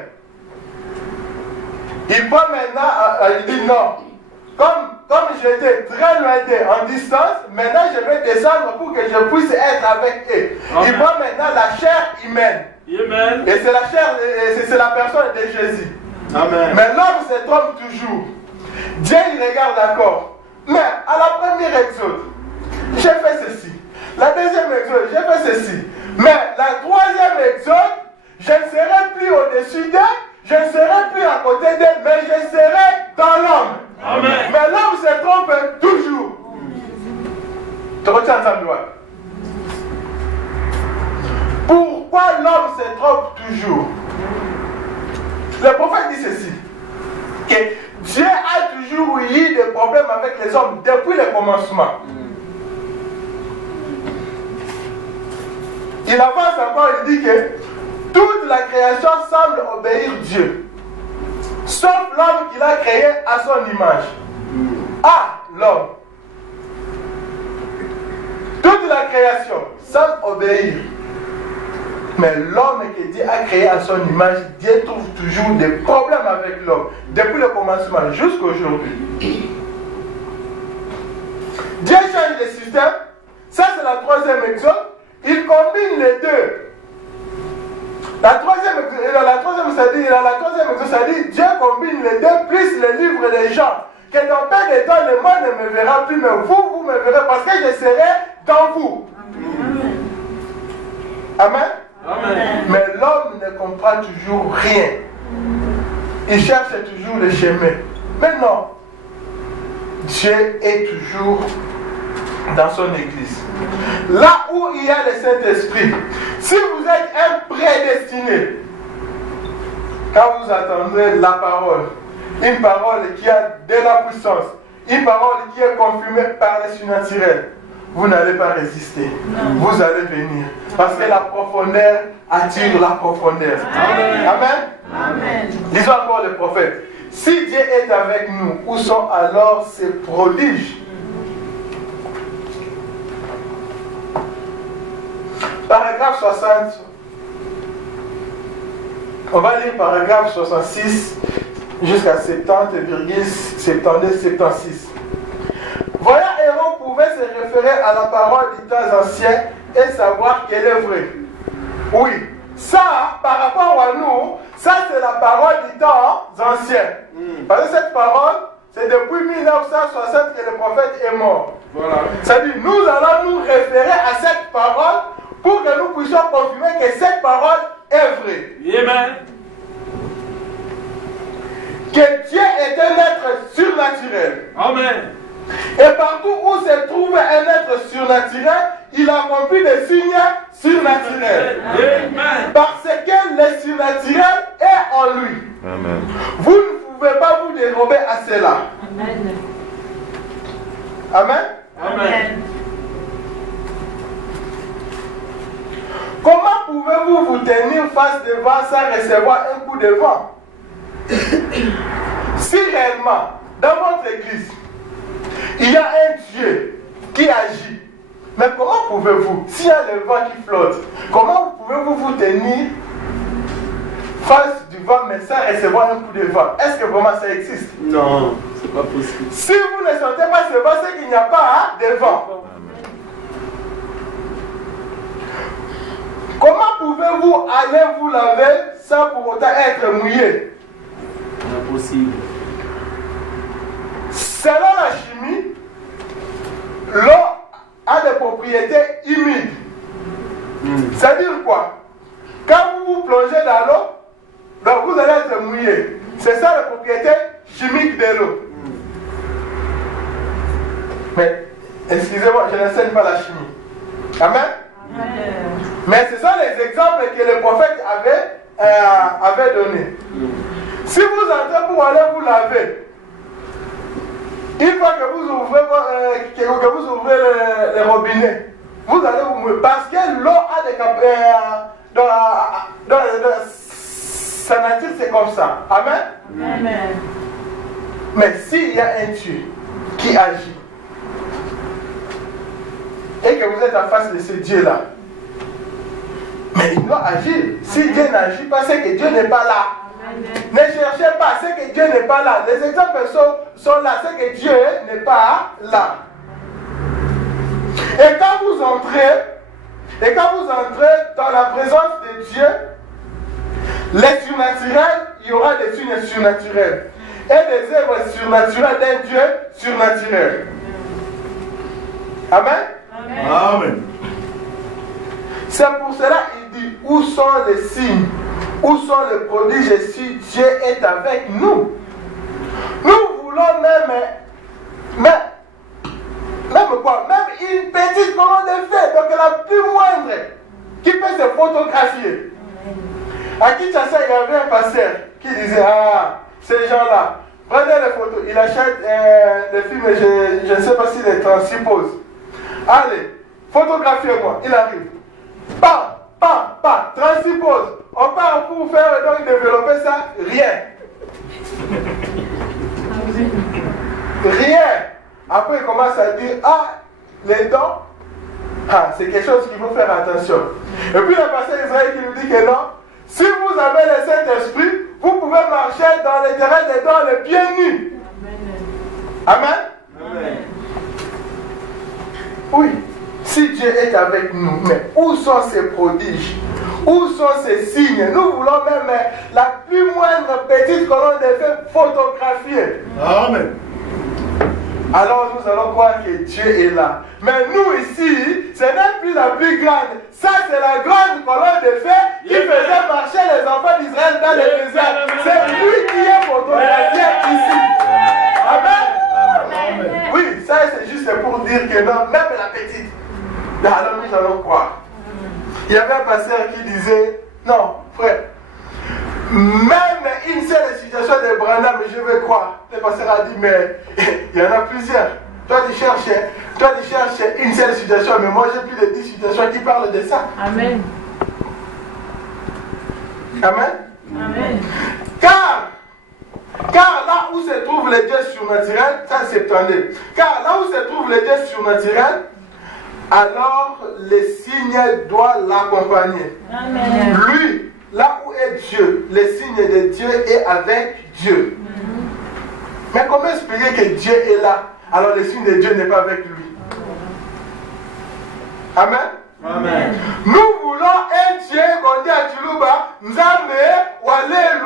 Il prend maintenant, il dit non. Comme j'étais très loin d'eux en distance, maintenant je vais descendre pour que je puisse être avec eux. Amen. Il prend maintenant la chair humaine. Amen. Et c'est la chair, c'est la personne de Jésus. Amen. Mais l'homme se trompe toujours. Dieu il regarde d'accord. Mais à la première exode, j'ai fait ceci. La deuxième exode, j'ai fait ceci. Mais la troisième exode, je ne serai plus au-dessus d'eux, je ne serai plus à côté d'eux, mais je serai dans l'homme. Amen. Mais l'homme se trompe toujours. Tu retiens ça, Noël? Pourquoi l'homme se trompe toujours? Le prophète dit ceci, que Dieu a toujours eu des problèmes avec les hommes depuis le commencement. Il avance encore, il dit que toute la création semble obéir Dieu, sauf l'homme qu'il a créé à son image. Ah, l'homme. Toute la création semble obéir. Mais l'homme que Dieu a créé à son image, Dieu trouve toujours des problèmes avec l'homme, depuis le commencement jusqu'à aujourd'hui. Dieu change le système. Ça, c'est la troisième exode. Il combine les deux. La troisième exode, ça dit Dieu combine les deux, plus les livres des gens. Que dans peu de temps, le monde ne me verra plus, mais vous me verrez parce que je serai dans vous. Amen. Amen. Mais l'homme ne comprend toujours rien. Il cherche toujours le chemin. Mais non. Dieu est toujours dans son église. Là où il y a le Saint-Esprit, si vous êtes un prédestiné, quand vous attendez la parole, une parole qui a de la puissance, une parole qui est confirmée par le surnaturel, vous n'allez pas résister. Non. Vous allez venir. Parce que la profondeur attire la profondeur. Amen. Amen. Amen. Lisons encore le prophète. Si Dieu est avec nous, où sont alors ces prodiges? Paragraphe 60. On va lire paragraphe 66 jusqu'à 70,72-76. Voyant Aaron pouvait se référer à la parole des temps anciens et savoir qu'elle est vraie. Oui, ça, par rapport à nous, ça c'est la parole des temps anciens. Parce que cette parole, c'est depuis 1960 que le prophète est mort. Voilà. C'est-à-dire, nous allons nous référer à cette parole pour que nous puissions confirmer que cette parole est vraie. Amen. Que Dieu est un être surnaturel. Amen. Et partout où se trouve un être surnaturel, il accomplit des signes surnaturels. Amen. Parce que le surnaturel est en lui. Amen. Vous ne pouvez pas vous dérober à cela. Amen. Amen. Amen. Comment pouvez-vous vous tenir face devant sans recevoir un coup de vent? Si réellement, dans votre église, il y a un Dieu qui agit, mais comment pouvez-vous, s'il y a le vent qui flotte, comment pouvez-vous vous tenir face du vent mais sans recevoir un coup de vent? Est-ce que vraiment ça existe? Non, c'est pas possible. Si vous ne sentez pas ce vent, c'est qu'il n'y a pas de vent. Comment pouvez-vous aller vous laver sans pour autant être mouillé? Impossible. Selon la chimie, l'eau a des propriétés humides. C'est-à-dire quoi? Quand vous vous plongez dans l'eau, donc vous allez être mouillé. C'est ça la propriété chimique de l'eau. Mais, excusez-moi, je n'enseigne pas la chimie. Amen? Mais ce sont les exemples que le prophète avait donnés. Si vous entrez pour aller vous laver, une fois que vous ouvrez, le robinet, vous allez vous mouiller. Parce que l'eau a des dans sa nature, c'est comme ça. Amen? Amen. Mais s'il y a un Dieu qui agit, et que vous êtes en face de ce Dieu-là, mais il doit agir. Si Dieu n'agit pas, c'est que Dieu n'est pas là. Ne cherchez pas, c'est que Dieu n'est pas là. Les exemples sont là, c'est que Dieu n'est pas là. Et quand vous entrez dans la présence de Dieu, les surnaturels, il y aura des signes surnaturels et des œuvres surnaturelles d'un Dieu surnaturel. Amen? Amen. C'est pour cela qu'il dit, où sont les signes? Où sont les prodiges si Dieu est avec nous? Nous voulons même quoi? Même une petite colonne de feu, donc la plus moindre, qui peut se photographier. À Kinshasa, il y avait un pasteur qui disait, ah, ces gens-là, prenez les photos. Il achète des films, je ne sais pas s'il les transpose. Allez, photographiez-moi. Il arrive. Pas, transpose. On part pour faire donc développer ça, rien. Rien. Après, il commence à dire, ah, les dents, ah, c'est quelque chose qu'il faut faire attention. Et puis, le pasteur Israël qui nous dit que non, si vous avez le Saint-Esprit, vous pouvez marcher dans les terrains des dents les pieds nus. Amen. Amen. Oui, si Dieu est avec nous, mais où sont ces prodiges? Où sont ces signes? Nous voulons même la plus moindre petite colonne de feu photographiée. Amen. Alors nous allons croire que Dieu est là. Mais nous ici, ce n'est plus la plus grande. Ça, c'est la grande colonne de feu qui faisait marcher les enfants d'Israël dans le désert. C'est lui qui est photographié ici. Amen. Amen. Oui, ça c'est juste pour dire que non, même la petite. Alors nous allons croire. Il y avait un pasteur qui disait, non, frère, même une seule situation de Branham, je vais croire. Le pasteur a dit, mais il y en a plusieurs. Toi tu cherches une seule situation, mais moi j'ai plus de 10 situations qui parlent de ça. Amen. Amen. Amen. Car là où se trouve les dieux surnaturels, ça c'est attendez. Car là où se trouve les dieux surnaturels, alors les signes doivent l'accompagner. Amen. Lui, là où est Dieu, les signes de Dieu est avec Dieu. Mais comment expliquer que Dieu est là, alors les signes de Dieu n'est pas avec lui? Amen. Amen. Nous voulons un Dieu qu'on dit à Tchoulouba, Nzambe Walelu.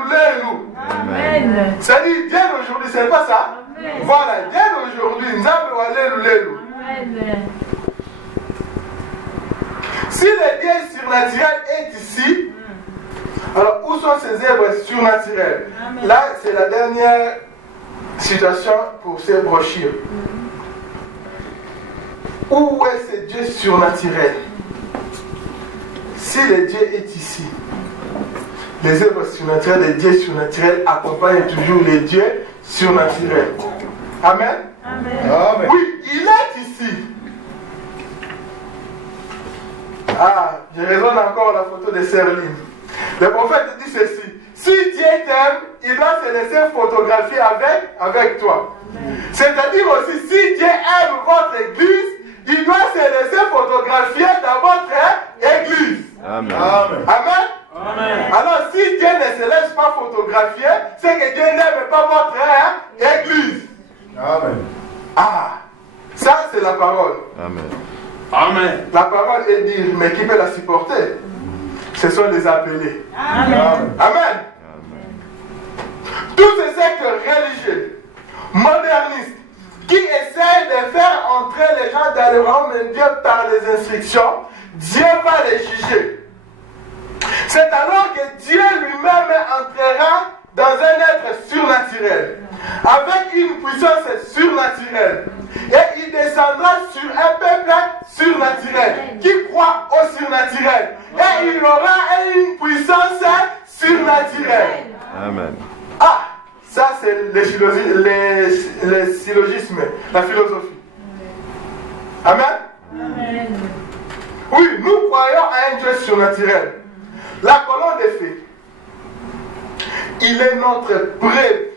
Amen. Ça dit Dieu d'aujourd'hui, c'est pas ça? Amen. Voilà, Dieu d'aujourd'hui, Nzambe Walelu. Amen. Si le Dieu surnaturel est ici, alors où sont ces œuvres surnaturelles? Amen. Là, c'est la dernière situation pour ces brochures. Où est ce Dieu surnaturel? Si le Dieu est ici, les œuvres surnaturelles, les dieux surnaturels accompagnent toujours les dieux surnaturels. Amen. Amen. Oui, il est ici. Ah, je raisonne encore la photo de Serline. Le prophète dit ceci: si Dieu t'aime, il va se laisser photographier avec toi. C'est-à-dire aussi, si Dieu aime votre église, il doit se laisser photographier dans votre église. Amen. Amen. Amen. Alors, si Dieu ne se laisse pas photographier, c'est que Dieu n'aime pas votre église. Amen. Ah, ça c'est la parole. Amen. Amen. La parole est dire, mais qui peut la supporter? Ce sont les appelés. Amen. Amen. Tous ces sectes religieux, modernistes, qui essayent de faire entrer les gens dans le royaume de Dieu par les instructions, Dieu va les juger. C'est alors que Dieu lui-même entrera dans un être surnaturel, avec une puissance surnaturelle. Et il descendra sur un peuple surnaturel, qui croit au surnaturel. Et il aura une puissance surnaturelle. Amen. Ah, ça c'est le syllogisme, la philosophie. Amen. Amen. Oui, nous croyons à un Dieu surnaturel. La colonne des faits, il est notre preuve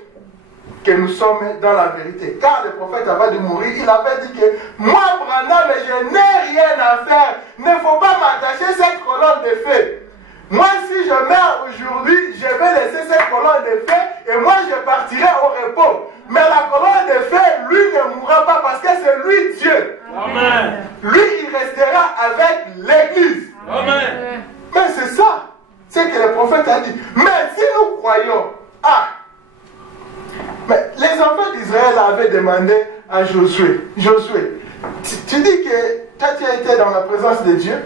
que nous sommes dans la vérité. Car le prophète, avant de mourir, il avait dit que moi, Branham, je n'ai rien à faire. Il ne faut pas m'attacher à cette colonne de faits. Moi, si je meurs aujourd'hui, je vais laisser cette colonne de faits et moi, je partirai au repos. Mais la colonne de faits, lui ne mourra pas parce que c'est lui Dieu. Amen. Lui, il restera avec l'église. Amen. Mais c'est ça, c'est que le prophète a dit. Mais si nous croyons, mais les enfants d'Israël avaient demandé à Josué, tu dis que toi tu as été dans la présence de Dieu?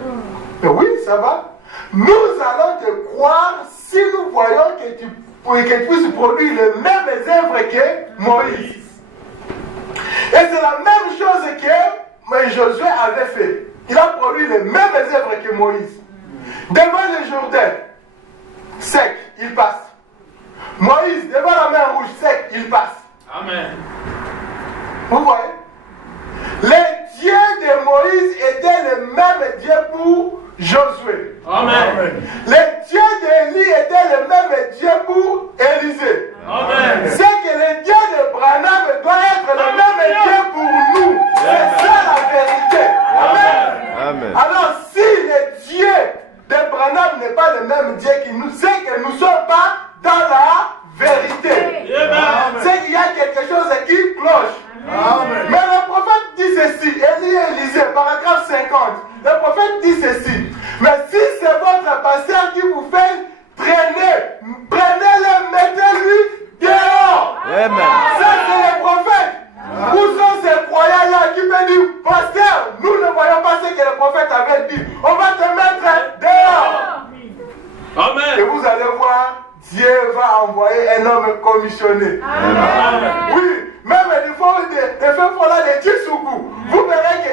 Mais oui, ça va. Nous allons te croire si nous voyons que tu puisses produire les mêmes œuvres que Moïse. Et c'est la même chose que Josué avait fait. Il a produit les mêmes œuvres que Moïse. Devant le Jourdain, sec, il passe. Moïse, devant la mer rouge, sec, il passe. Amen. Vous voyez? Les dieux de Moïse étaient les mêmes dieux pour Josué. Amen. Les dieux d'Élie étaient les mêmes dieux pour Élisée. Amen. C'est que les dieux de Branham doivent être les mêmes dieux pour nous. C'est ça la vérité. Amen. Amen. Alors si le Dieu de Branham n'est pas le même Dieu que nous, c'est que nous ne sommes pas dans la vérité. Amen. C'est qu'il y a quelque chose qui cloche. Amen. Mais le prophète dit ceci, Élie et Élisée, paragraphe 50. Le prophète dit ceci: mais si c'est votre pasteur qui vous fait traîner, prenez-le, mettez-lui dehors. Amen. Ça c'est le prophète. Où sont ces croyants-là qui peuvent dire, pasteur, nous ne voyons pas ce que le prophète avait dit. On va te mettre dehors. Et Amen. vous allez voir, Dieu va envoyer un homme commissionné. Amen. Oui, même des fois, des Tchissoukou. Vous verrez que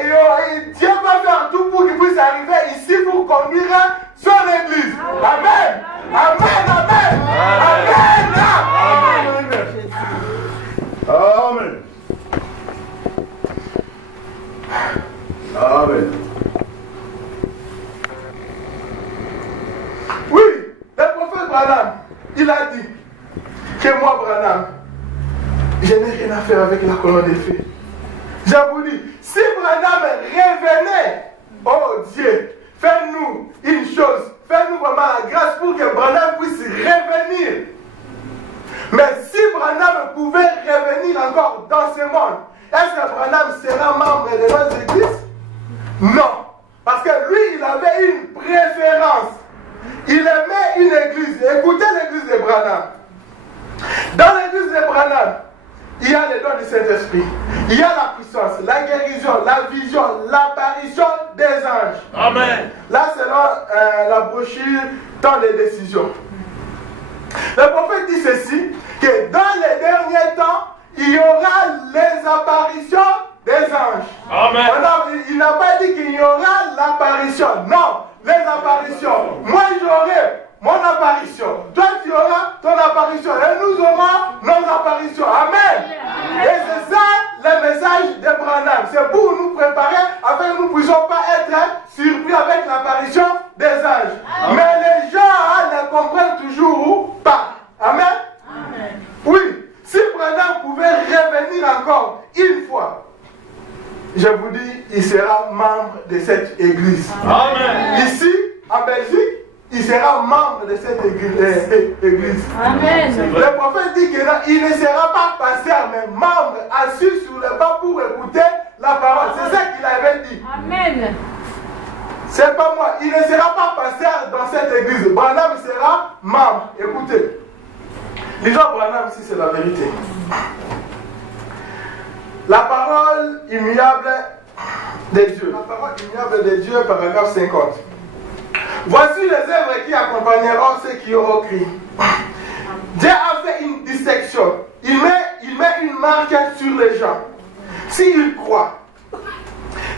Dieu va faire tout pour qu'il puisse arriver ici pour conduire son église. Amen. Amen. Amen. Amen. Amen. Amen. Oui, le prophète Branham, il a dit que moi, Branham, je n'ai rien à faire avec la colonne des faits. Je vous dis, si Branham revenait, oh Dieu, fais-nous une chose, fais-nous vraiment la grâce pour que Branham puisse revenir. Mais si Branham pouvait revenir encore dans ce monde, est-ce que Branham sera membre de nos églises? Non. Parce que lui, il avait une préférence. Il aimait une église. Écoutez l'église de Branham. Dans l'église de Branham, il y a les dons du Saint-Esprit. Il y a la puissance, la guérison, la vision, l'apparition des anges. Amen. Là, selon la brochure, dans les décisions. Le prophète dit ceci, que dans les derniers temps, il y aura les apparitions des anges. Amen. Il n'a pas dit qu'il y aura l'apparition. Non, les apparitions. Moi, j'aurai mon apparition. Toi, tu auras ton apparition. Et nous aurons nos apparitions. Amen. Et c'est ça le message de Branham. C'est pour nous préparer afin que nous ne puissions pas être surpris avec l'apparition des anges. Amen. Mais les gens ne comprennent toujours pas. Amen. Amen. Oui, si Branham pouvait revenir encore une fois, je vous dis, il sera membre de cette église. Amen. Ici, en Belgique, il sera membre de cette église. Amen. Le prophète dit qu'il ne sera pas pasteur, mais membre assis sur le banc pour écouter la parole. C'est ça qu'il avait dit. Amen. C'est pas moi. Il ne sera pas pasteur dans cette église. Branham sera membre. Écoutez. Lisons Branham si c'est la vérité. La parole immuable de Dieu. La parole immuable de Dieu, paragraphe 50. Voici les œuvres qui accompagneront ceux qui auront crié. Dieu a fait une dissection. Il met une marque sur les gens. S'ils croient,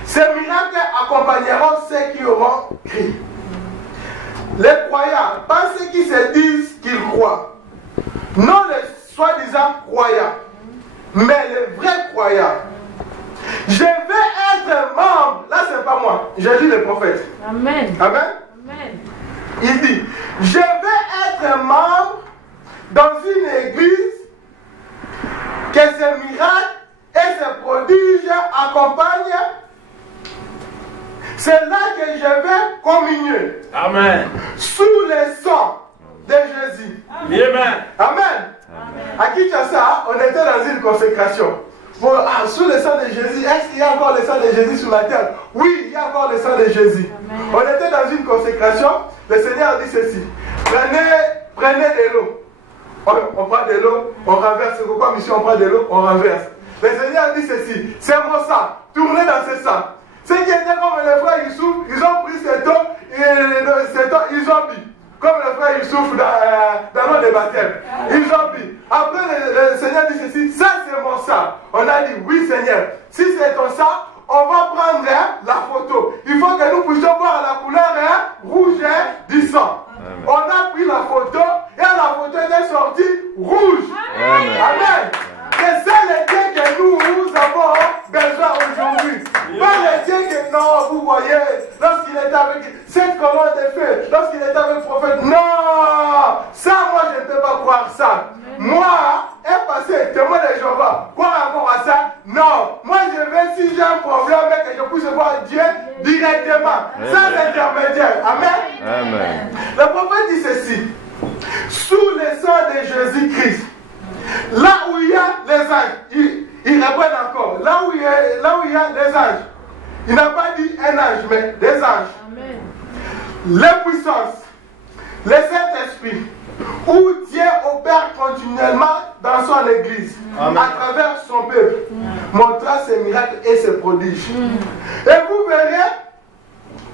ces miracles accompagneront ceux qui auront crié. Les croyants, pas ceux qui se disent qu'ils croient. Non les soi-disant croyants, mais les vrais croyants. Je vais être membre. Là, c'est pas moi. J'ai dit le prophète. Amen. Amen. Amen. Il dit, je vais être membre dans une église que ces miracles et ces prodiges accompagnent. C'est là que je vais communier. Amen. Sous le sang de Jésus. Amen. Amen. À Kinshasa, on était dans une consécration. Sous le sang de Jésus, est-ce qu'il y a encore le sang de Jésus sur la terre? Oui, il y a encore le sang de Jésus. Amen. On était dans une consécration. Le Seigneur dit ceci. Prenez de l'eau. On prend de l'eau, on renverse. Comme ici on prend de l'eau, on renverse. Le Seigneur dit ceci. C'est mon sang. Tournez dans ce sang. Ceux qui étaient comme les frères Youssouf, ils ont pris cette eau et ils ont mis. Comme le frère Youssouf dans l'eau de baptême. Ils ont mis. Après, le Seigneur dit ceci, ça c'est mon sang. On a dit, oui Seigneur, si c'est ton sang, on va prendre la photo. Il faut que nous puissions voir la couleur rouge du sang. Amen. On a pris la photo et la photo est sortie rouge. Amen. Amen. C'est ça le Dieu que nous avons besoin aujourd'hui. Pas le Dieu que non, vous voyez, lorsqu'il était avec cette colonne de feu, lorsqu'il était avec le prophète. Non, ça moi je ne peux pas croire ça. Moi, un passé, témoin de Jéhovah, croire encore à ça. Non, moi je veux, si j'ai un problème, que je puisse voir Dieu directement, sans intermédiaire. Amen. Amen. Le prophète dit ceci. Sous le sang de Jésus-Christ, là où il y a les anges, il répète encore, là où il y a les anges, il n'a pas dit un ange, mais des anges. Amen. Les puissances, le Saint-Esprit, où Dieu opère continuellement dans son église, Amen. À travers son peuple, montrant ses miracles et ses prodiges. Et vous verrez,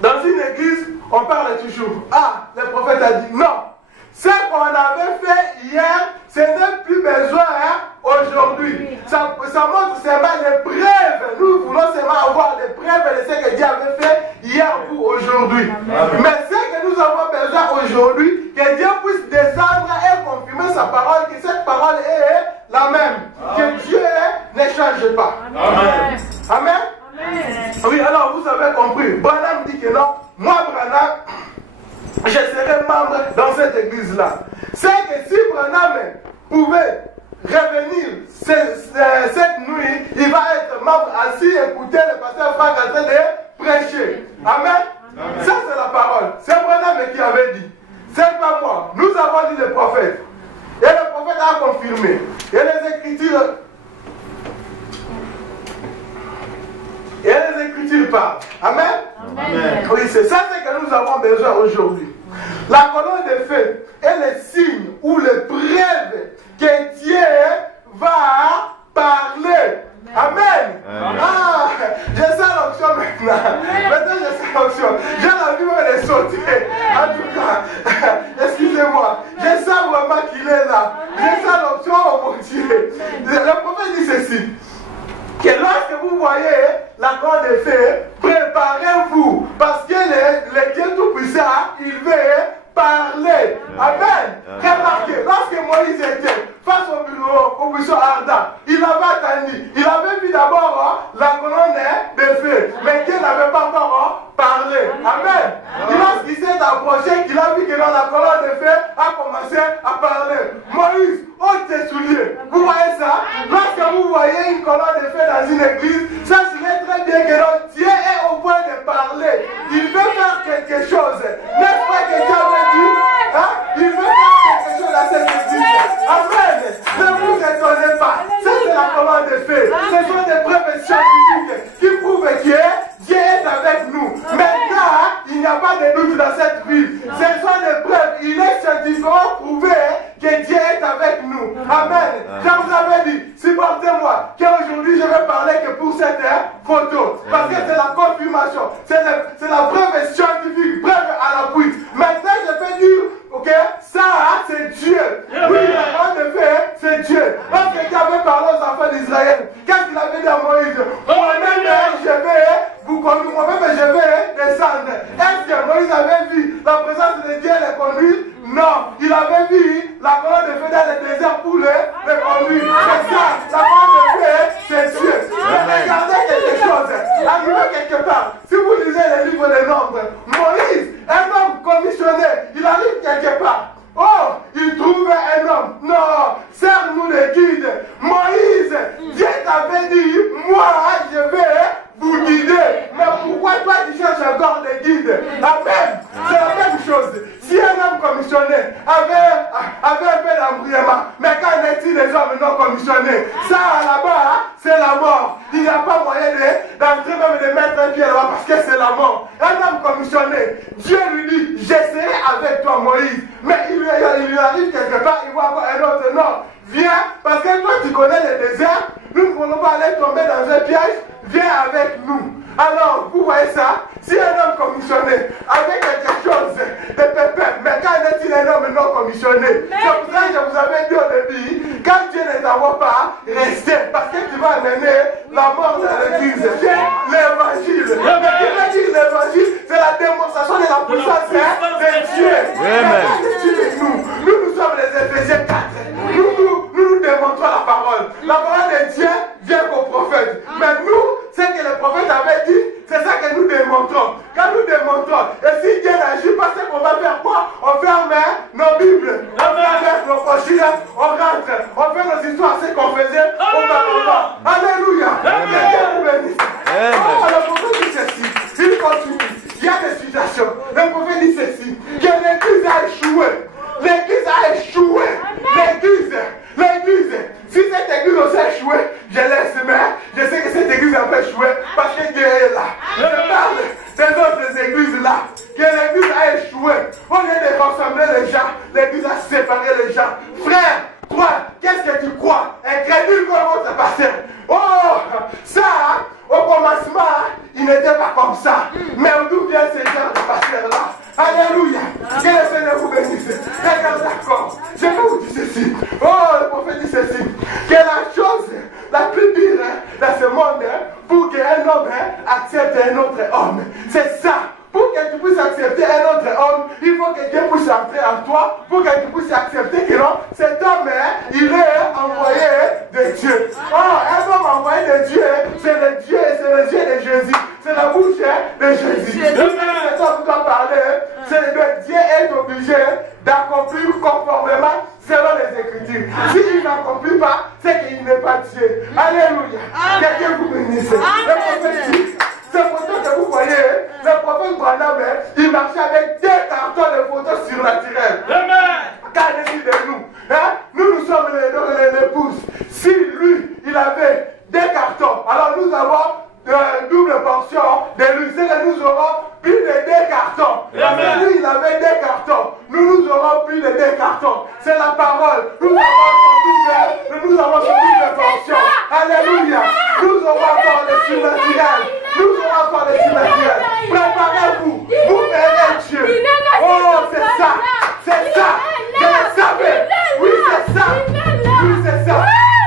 dans une église, on parle toujours. Ah, le prophète a dit non. Ce qu'on avait fait hier, ce n'est plus besoin aujourd'hui. Ça montre seulement les preuves. Nous voulons seulement avoir des preuves de ce que Dieu avait fait hier pour aujourd'hui. Mais ce que nous avons besoin aujourd'hui, que Dieu puisse descendre et confirmer sa parole, que cette parole est la même. Amen. Que Dieu ne change pas. Amen. Amen. Amen. Oui, alors vous avez compris. Branham dit que non. Moi, Branham, je serai membre dans cette église-là. C'est que si Branham pouvait revenir cette nuit, il va être membre assis, écouter le pasteur Franck en train de prêcher. Amen. Amen. Ça c'est la parole. C'est Branham qui avait dit. C'est pas moi. Nous avons dit le prophète. Et le prophète a confirmé. Et les Écritures. Et les Écritures parlent. Amen. Amen. C'est ça que nous avons besoin aujourd'hui. La colonne de feu est le signe ou le preuve que Dieu va parler. Amen. Ah, j'ai ça l'option maintenant. Maintenant, j'ai ça l'option. J'ai envie même de sauter. En tout cas, excusez-moi. J'ai ça vraiment qu'il est là. J'ai ça l'option, oh mon Dieu. Le prophète dit ceci. Que lorsque vous voyez la colonne de feu, préparez-vous. Parce que le Dieu Tout-Puissant, il veut parler. Amen. Remarquez, lorsque Moïse était face au buisson ardent, il avait attendu. Il avait vu d'abord la colonne de feu. Mais Dieu n'avait pas encore parlé. Amen. Et lorsqu'il s'est approché, qu'il a vu que la colonne de feu a commencé à parler. Moïse, ôte tes souliers. Vous voyez ça? Lorsque vous voyez une colonne de feu dans une église, ça serait très bien que Dieu est au point de parler. Il veut faire quelque chose. N'est-ce pas que Dieu avait dit? Hein? Il veut faire quelque chose dans cette église. Amen. Ne vous étonnez pas. Ça, c'est la colonne de feu. Ce sont des preuves scientifiques qui prouvent que Dieu est avec nous. Maintenant, il n'y a pas de doute dans cette ville. Ce sont des preuves. Il est scientifiquement prouvé que Dieu est avec nous. Amen. Je vous avais dit, supportez-moi, qu'aujourd'hui je vais parler que pour cette photo. Parce que c'est la confirmation. C'est la preuve scientifique, preuve à l'appui. Maintenant, je peux dire, ok, ça, c'est Dieu. Oui, la grande fait, c'est Dieu. Lorsque Dieu avait parlé aux enfants d'Israël, qu'est-ce qu'il avait dit à Moïse? Moi-même, je vais vous conduire, moi-même, je vais descendre. Est-ce que Moïse avait vu la présence de Dieu les conduire? Non, il avait vu la colonne de feu dans le désert pour les conduire. C'est ça, la colonne de feu, c'est Dieu. Mais regardez quelque chose, arrivé quelque part, si vous lisez les livres des Nombres, Moïse, un homme commissionné, il arrive quelque part. Oh, il trouve un homme. Non, serre-nous les guides. Moïse, Dieu t'avait dit, moi, je vais vous guider. Mais pourquoi toi tu cherches encore des guides? Amen. C'est la même chose. Si un homme commissionné avait un peu d'embrouillement, mais quand est-il les hommes non commissionnés? Ça là-bas, c'est la mort. Il n'y a pas moyen d'entrer même de mettre un pied là-bas parce que c'est la mort. Un homme commissionné, Dieu lui dit, je serai avec toi Moïse. Mais il lui arrive quelque part, il voit encore un autre. Non, viens, parce que toi tu connais le désert, nous ne voulons pas aller tomber dans un piège, viens avec nous. Alors, vous voyez ça? Si un homme commissionné avec quelque chose de pépin, mais quand est-il un homme non commissionné? C'est pour ça que je vous avais dit au début, quand Dieu ne t'envoie pas, restez, parce que tu vas amener la mort dans l'église. L'évangile. Mais qui veut dire l'évangile? C'est la démonstration de la puissance de Dieu. Nous sommes les Éphésiens 4. Nous démontrons la parole. La parole de Dieu vient qu'au prophète. Mais nous, ce que le prophète avait dit, c'est ça que nous démontrons. Quand nous démontrons, et si Dieu n'agit pas, c'est qu'on va faire quoi? On ferme nos Bibles, on ferme nos pochines, on rentre, on fait nos histoires, ce qu'on faisait auparavant. Alléluia. Dieu nous bénisse. Oh, le prophète dit ceci, il continue. Il y a des situations. Le prophète dit ceci, que l'église a échoué. L'église a échoué. L'église. Si cette église aussi a échoué, je laisse, mais je sais que cette église a pas échoué parce que Dieu est là. Je parle des autres églises là, que l'église a échoué. Au lieu de rassembler les gens, l'église a séparé les gens. Frère, toi, qu'est-ce que tu crois? Incrédule comme votre pasteur. Oh, ça, au commencement, il n'était pas comme ça. Mais d'où vient ce genre de pasteur-là? Alléluia. Que le Seigneur vous bénisse. Regardez d'accord. Je vais vous dire ceci. Oh, le prophète dit ceci. Que la chose la plus pire dans ce monde, pour qu'un homme accepte un autre homme, c'est ça. Pour que tu puisses accepter un autre homme, il faut que Dieu puisse entrer en toi, pour que tu puisses accepter que non, cet homme, il est envoyé de Dieu. Oh, un homme envoyé de Dieu, c'est le Dieu de Jésus. C'est la bouche de Jésus. Cet homme doit parler, c'est que Dieu est obligé d'accomplir conformément selon les Écritures. S'il n'accomplit pas, c'est qu'il n'est pas Dieu. Alléluia. Que Dieu vous bénisse. Le prophète dit, ces photos que vous voyez, le prophète Branham, il marchait avec 2 cartons de photos surnaturelles. Qu'en est-il de nous? Nous sommes les pouces. Si lui, il avait 2 cartons, alors nous avons une double portion de lui. C'est que nous aurons plus de 2 carton. C'est la parole. Nous avons son intervention. Alléluia. Nous aurons encore le surnaturel. Nous aurons encore le surnaturel. Préparez-vous. Vous verrez Dieu. Oh, c'est ça. C'est ça. Je le savais. Oui, c'est ça. Oui, c'est ça.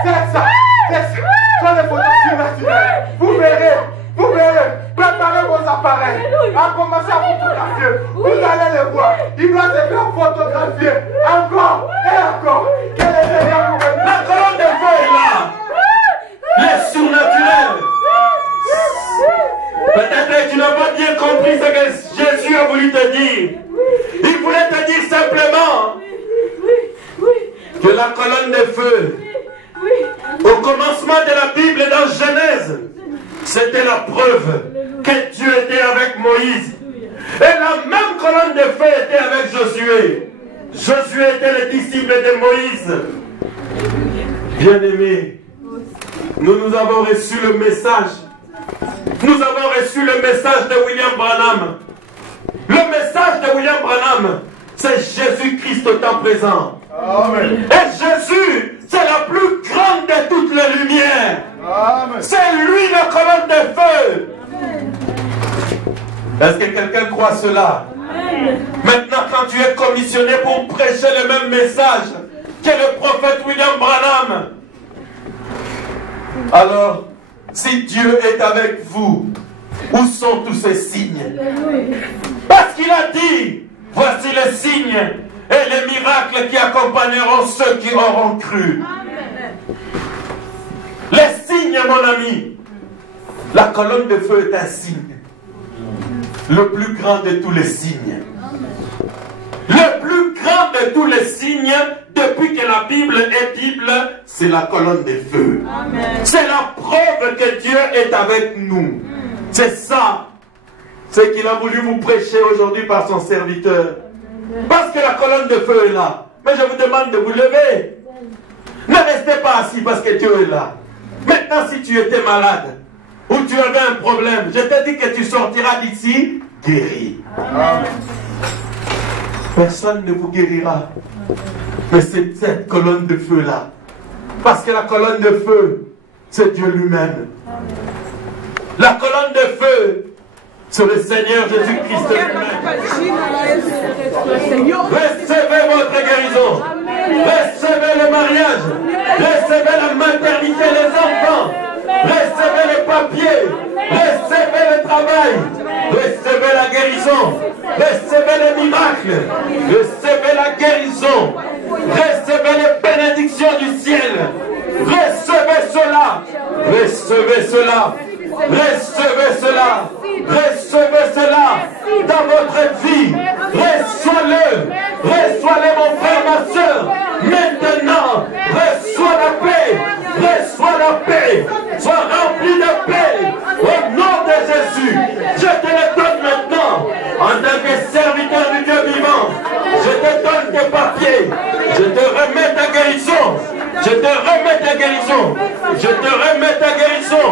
C'est ça. C'est ça. Sur les photos surnaturelles. Vous verrez. Vous verrez. Préparez vos appareils. À commencer à photographier. Vous allez les voir. Il doit se faire photographier. Encore et encore. Quel est le meilleur pour vous? La colonne de feu est là. Les surnaturels. Peut-être que tu n'as pas bien compris ce que Jésus a voulu te dire. Il voulait te dire simplement que la colonne de feu, au commencement de la Bible dans Genèse, c'était la preuve que Dieu était avec Moïse. Et la même colonne de feu était avec Josué. Josué était le disciple de Moïse. Bien-aimés, nous avons reçu le message. Nous avons reçu le message de William Branham. Le message de William Branham, c'est Jésus-Christ au temps présent. Amen. Et Jésus, c'est la plus grande de toutes les lumières. Amen. C'est lui la colonne de feu. Est-ce que quelqu'un croit cela? Maintenant, quand tu es commissionné pour prêcher le même message que le prophète William Branham, alors, si Dieu est avec vous, où sont tous ces signes? Parce qu'il a dit, voici les signes et les miracles qui accompagneront ceux qui auront cru. Les signes, mon ami. La colonne de feu est un signe. Le plus grand de tous les signes. Le plus grand de tous les signes, depuis que la Bible est Bible, c'est la colonne de feu. C'est la preuve que Dieu est avec nous. C'est ça. C'est qu'il a voulu vous prêcher aujourd'hui par son serviteur. Parce que la colonne de feu est là. Mais je vous demande de vous lever. Ne restez pas assis parce que Dieu est là. Maintenant, si tu étais malade ou tu avais un problème, je te dis que tu sortiras d'ici guéri. Amen. Personne ne vous guérira. Mais c'est cette colonne de feu-là. Parce que la colonne de feu, c'est Dieu lui-même. La colonne de feu, c'est le Seigneur Jésus-Christ lui-même. Recevez votre guérison. Recevez le mariage. Recevez la maternité, les enfants. Recevez les papiers. Recevez le travail. Recevez la guérison. Recevez les miracles. Recevez la guérison. Recevez les bénédictions du ciel. Recevez cela. Recevez cela. Recevez cela. Recevez cela dans votre vie. Reçois-le. Reçois-le, mon frère, ma soeur. Maintenant, reçois la paix. Reçois la paix. Sois rempli de paix. Au nom de Jésus, je te le donne maintenant. En tant que serviteur du Dieu vivant, je te donne tes papiers. Je te remets ta guérison. Je te remets ta guérison. Je te remets ta guérison.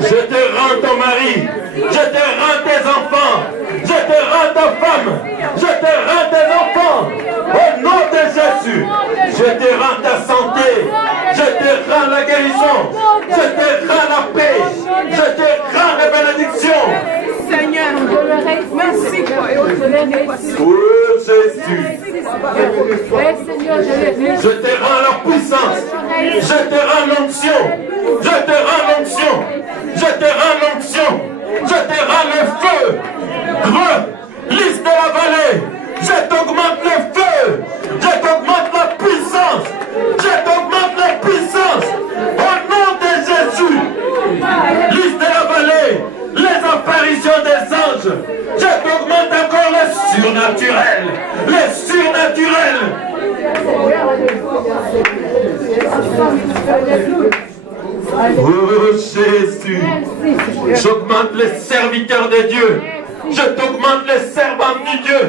Je te rends ton mari. Je te rends tes enfants. Je te rends ta femme. Je te rends tes enfants. Au nom de Jésus, je te rends ta santé. Je te rends la guérison. Je te rends la paix. Je te rends la bénédiction. Seigneur, merci. Oh Jésus. Je te rends la puissance. Je te rends l'onction. Je te rends l'onction. Je te rends l'onction. Je te rends le feu. Creux, lisse de la vallée. Je t'augmente le feu. Je t'augmente la puissance. Je t'augmente la puissance. Au nom de Jésus. Lisse de la vallée. Les apparitions des anges. Je t'augmente encore le surnaturel. Le surnaturel. Oh Jésus. J'augmente les serviteurs de Dieu. Je t'augmente les servantes du Dieu.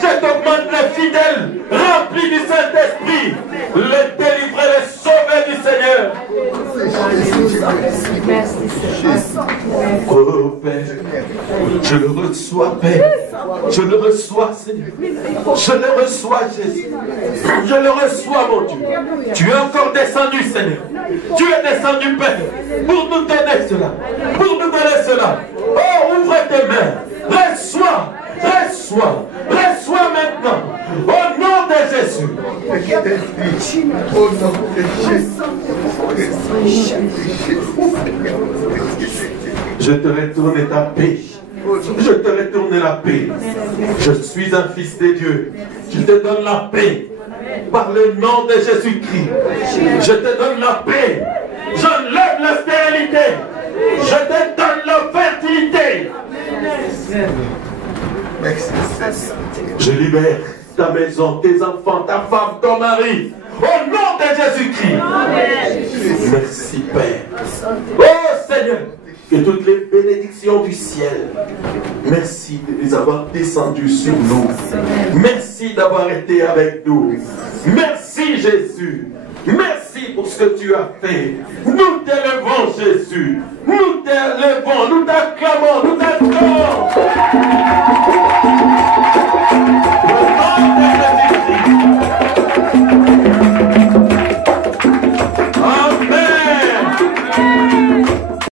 Je demande les fidèles, remplis du Saint-Esprit, les délivrer, les sauver du Seigneur. Oh Père, je le reçois, Père. Je le reçois, Seigneur. Je le reçois, Jésus. Je le reçois, mon Dieu. Tu es encore descendu, Seigneur. Tu es descendu, Père, pour nous donner cela. Pour nous donner cela. Oh, ouvre tes mains. Reçois. Reçois. Reçois maintenant. Au nom de Jésus. Au nom de Jésus. Je te retourne ta paix. Je te retourne la paix. Je suis un fils de Dieu. Je te donne la paix. Par le nom de Jésus-Christ. Je te donne la paix. J'enlève la stérilité. Je te donne la fertilité. Je libère ta maison, tes enfants, ta femme, ton mari. Au nom de Jésus-Christ. Merci Père. Oh Seigneur. Que toutes les bénédictions du ciel, merci de les avoir descendues sur nous. Merci d'avoir été avec nous. Merci Jésus. Merci pour ce que tu as fait. Nous t'élevons Jésus. Nous t'élevons, nous t'acclamons, nous t'acclamons.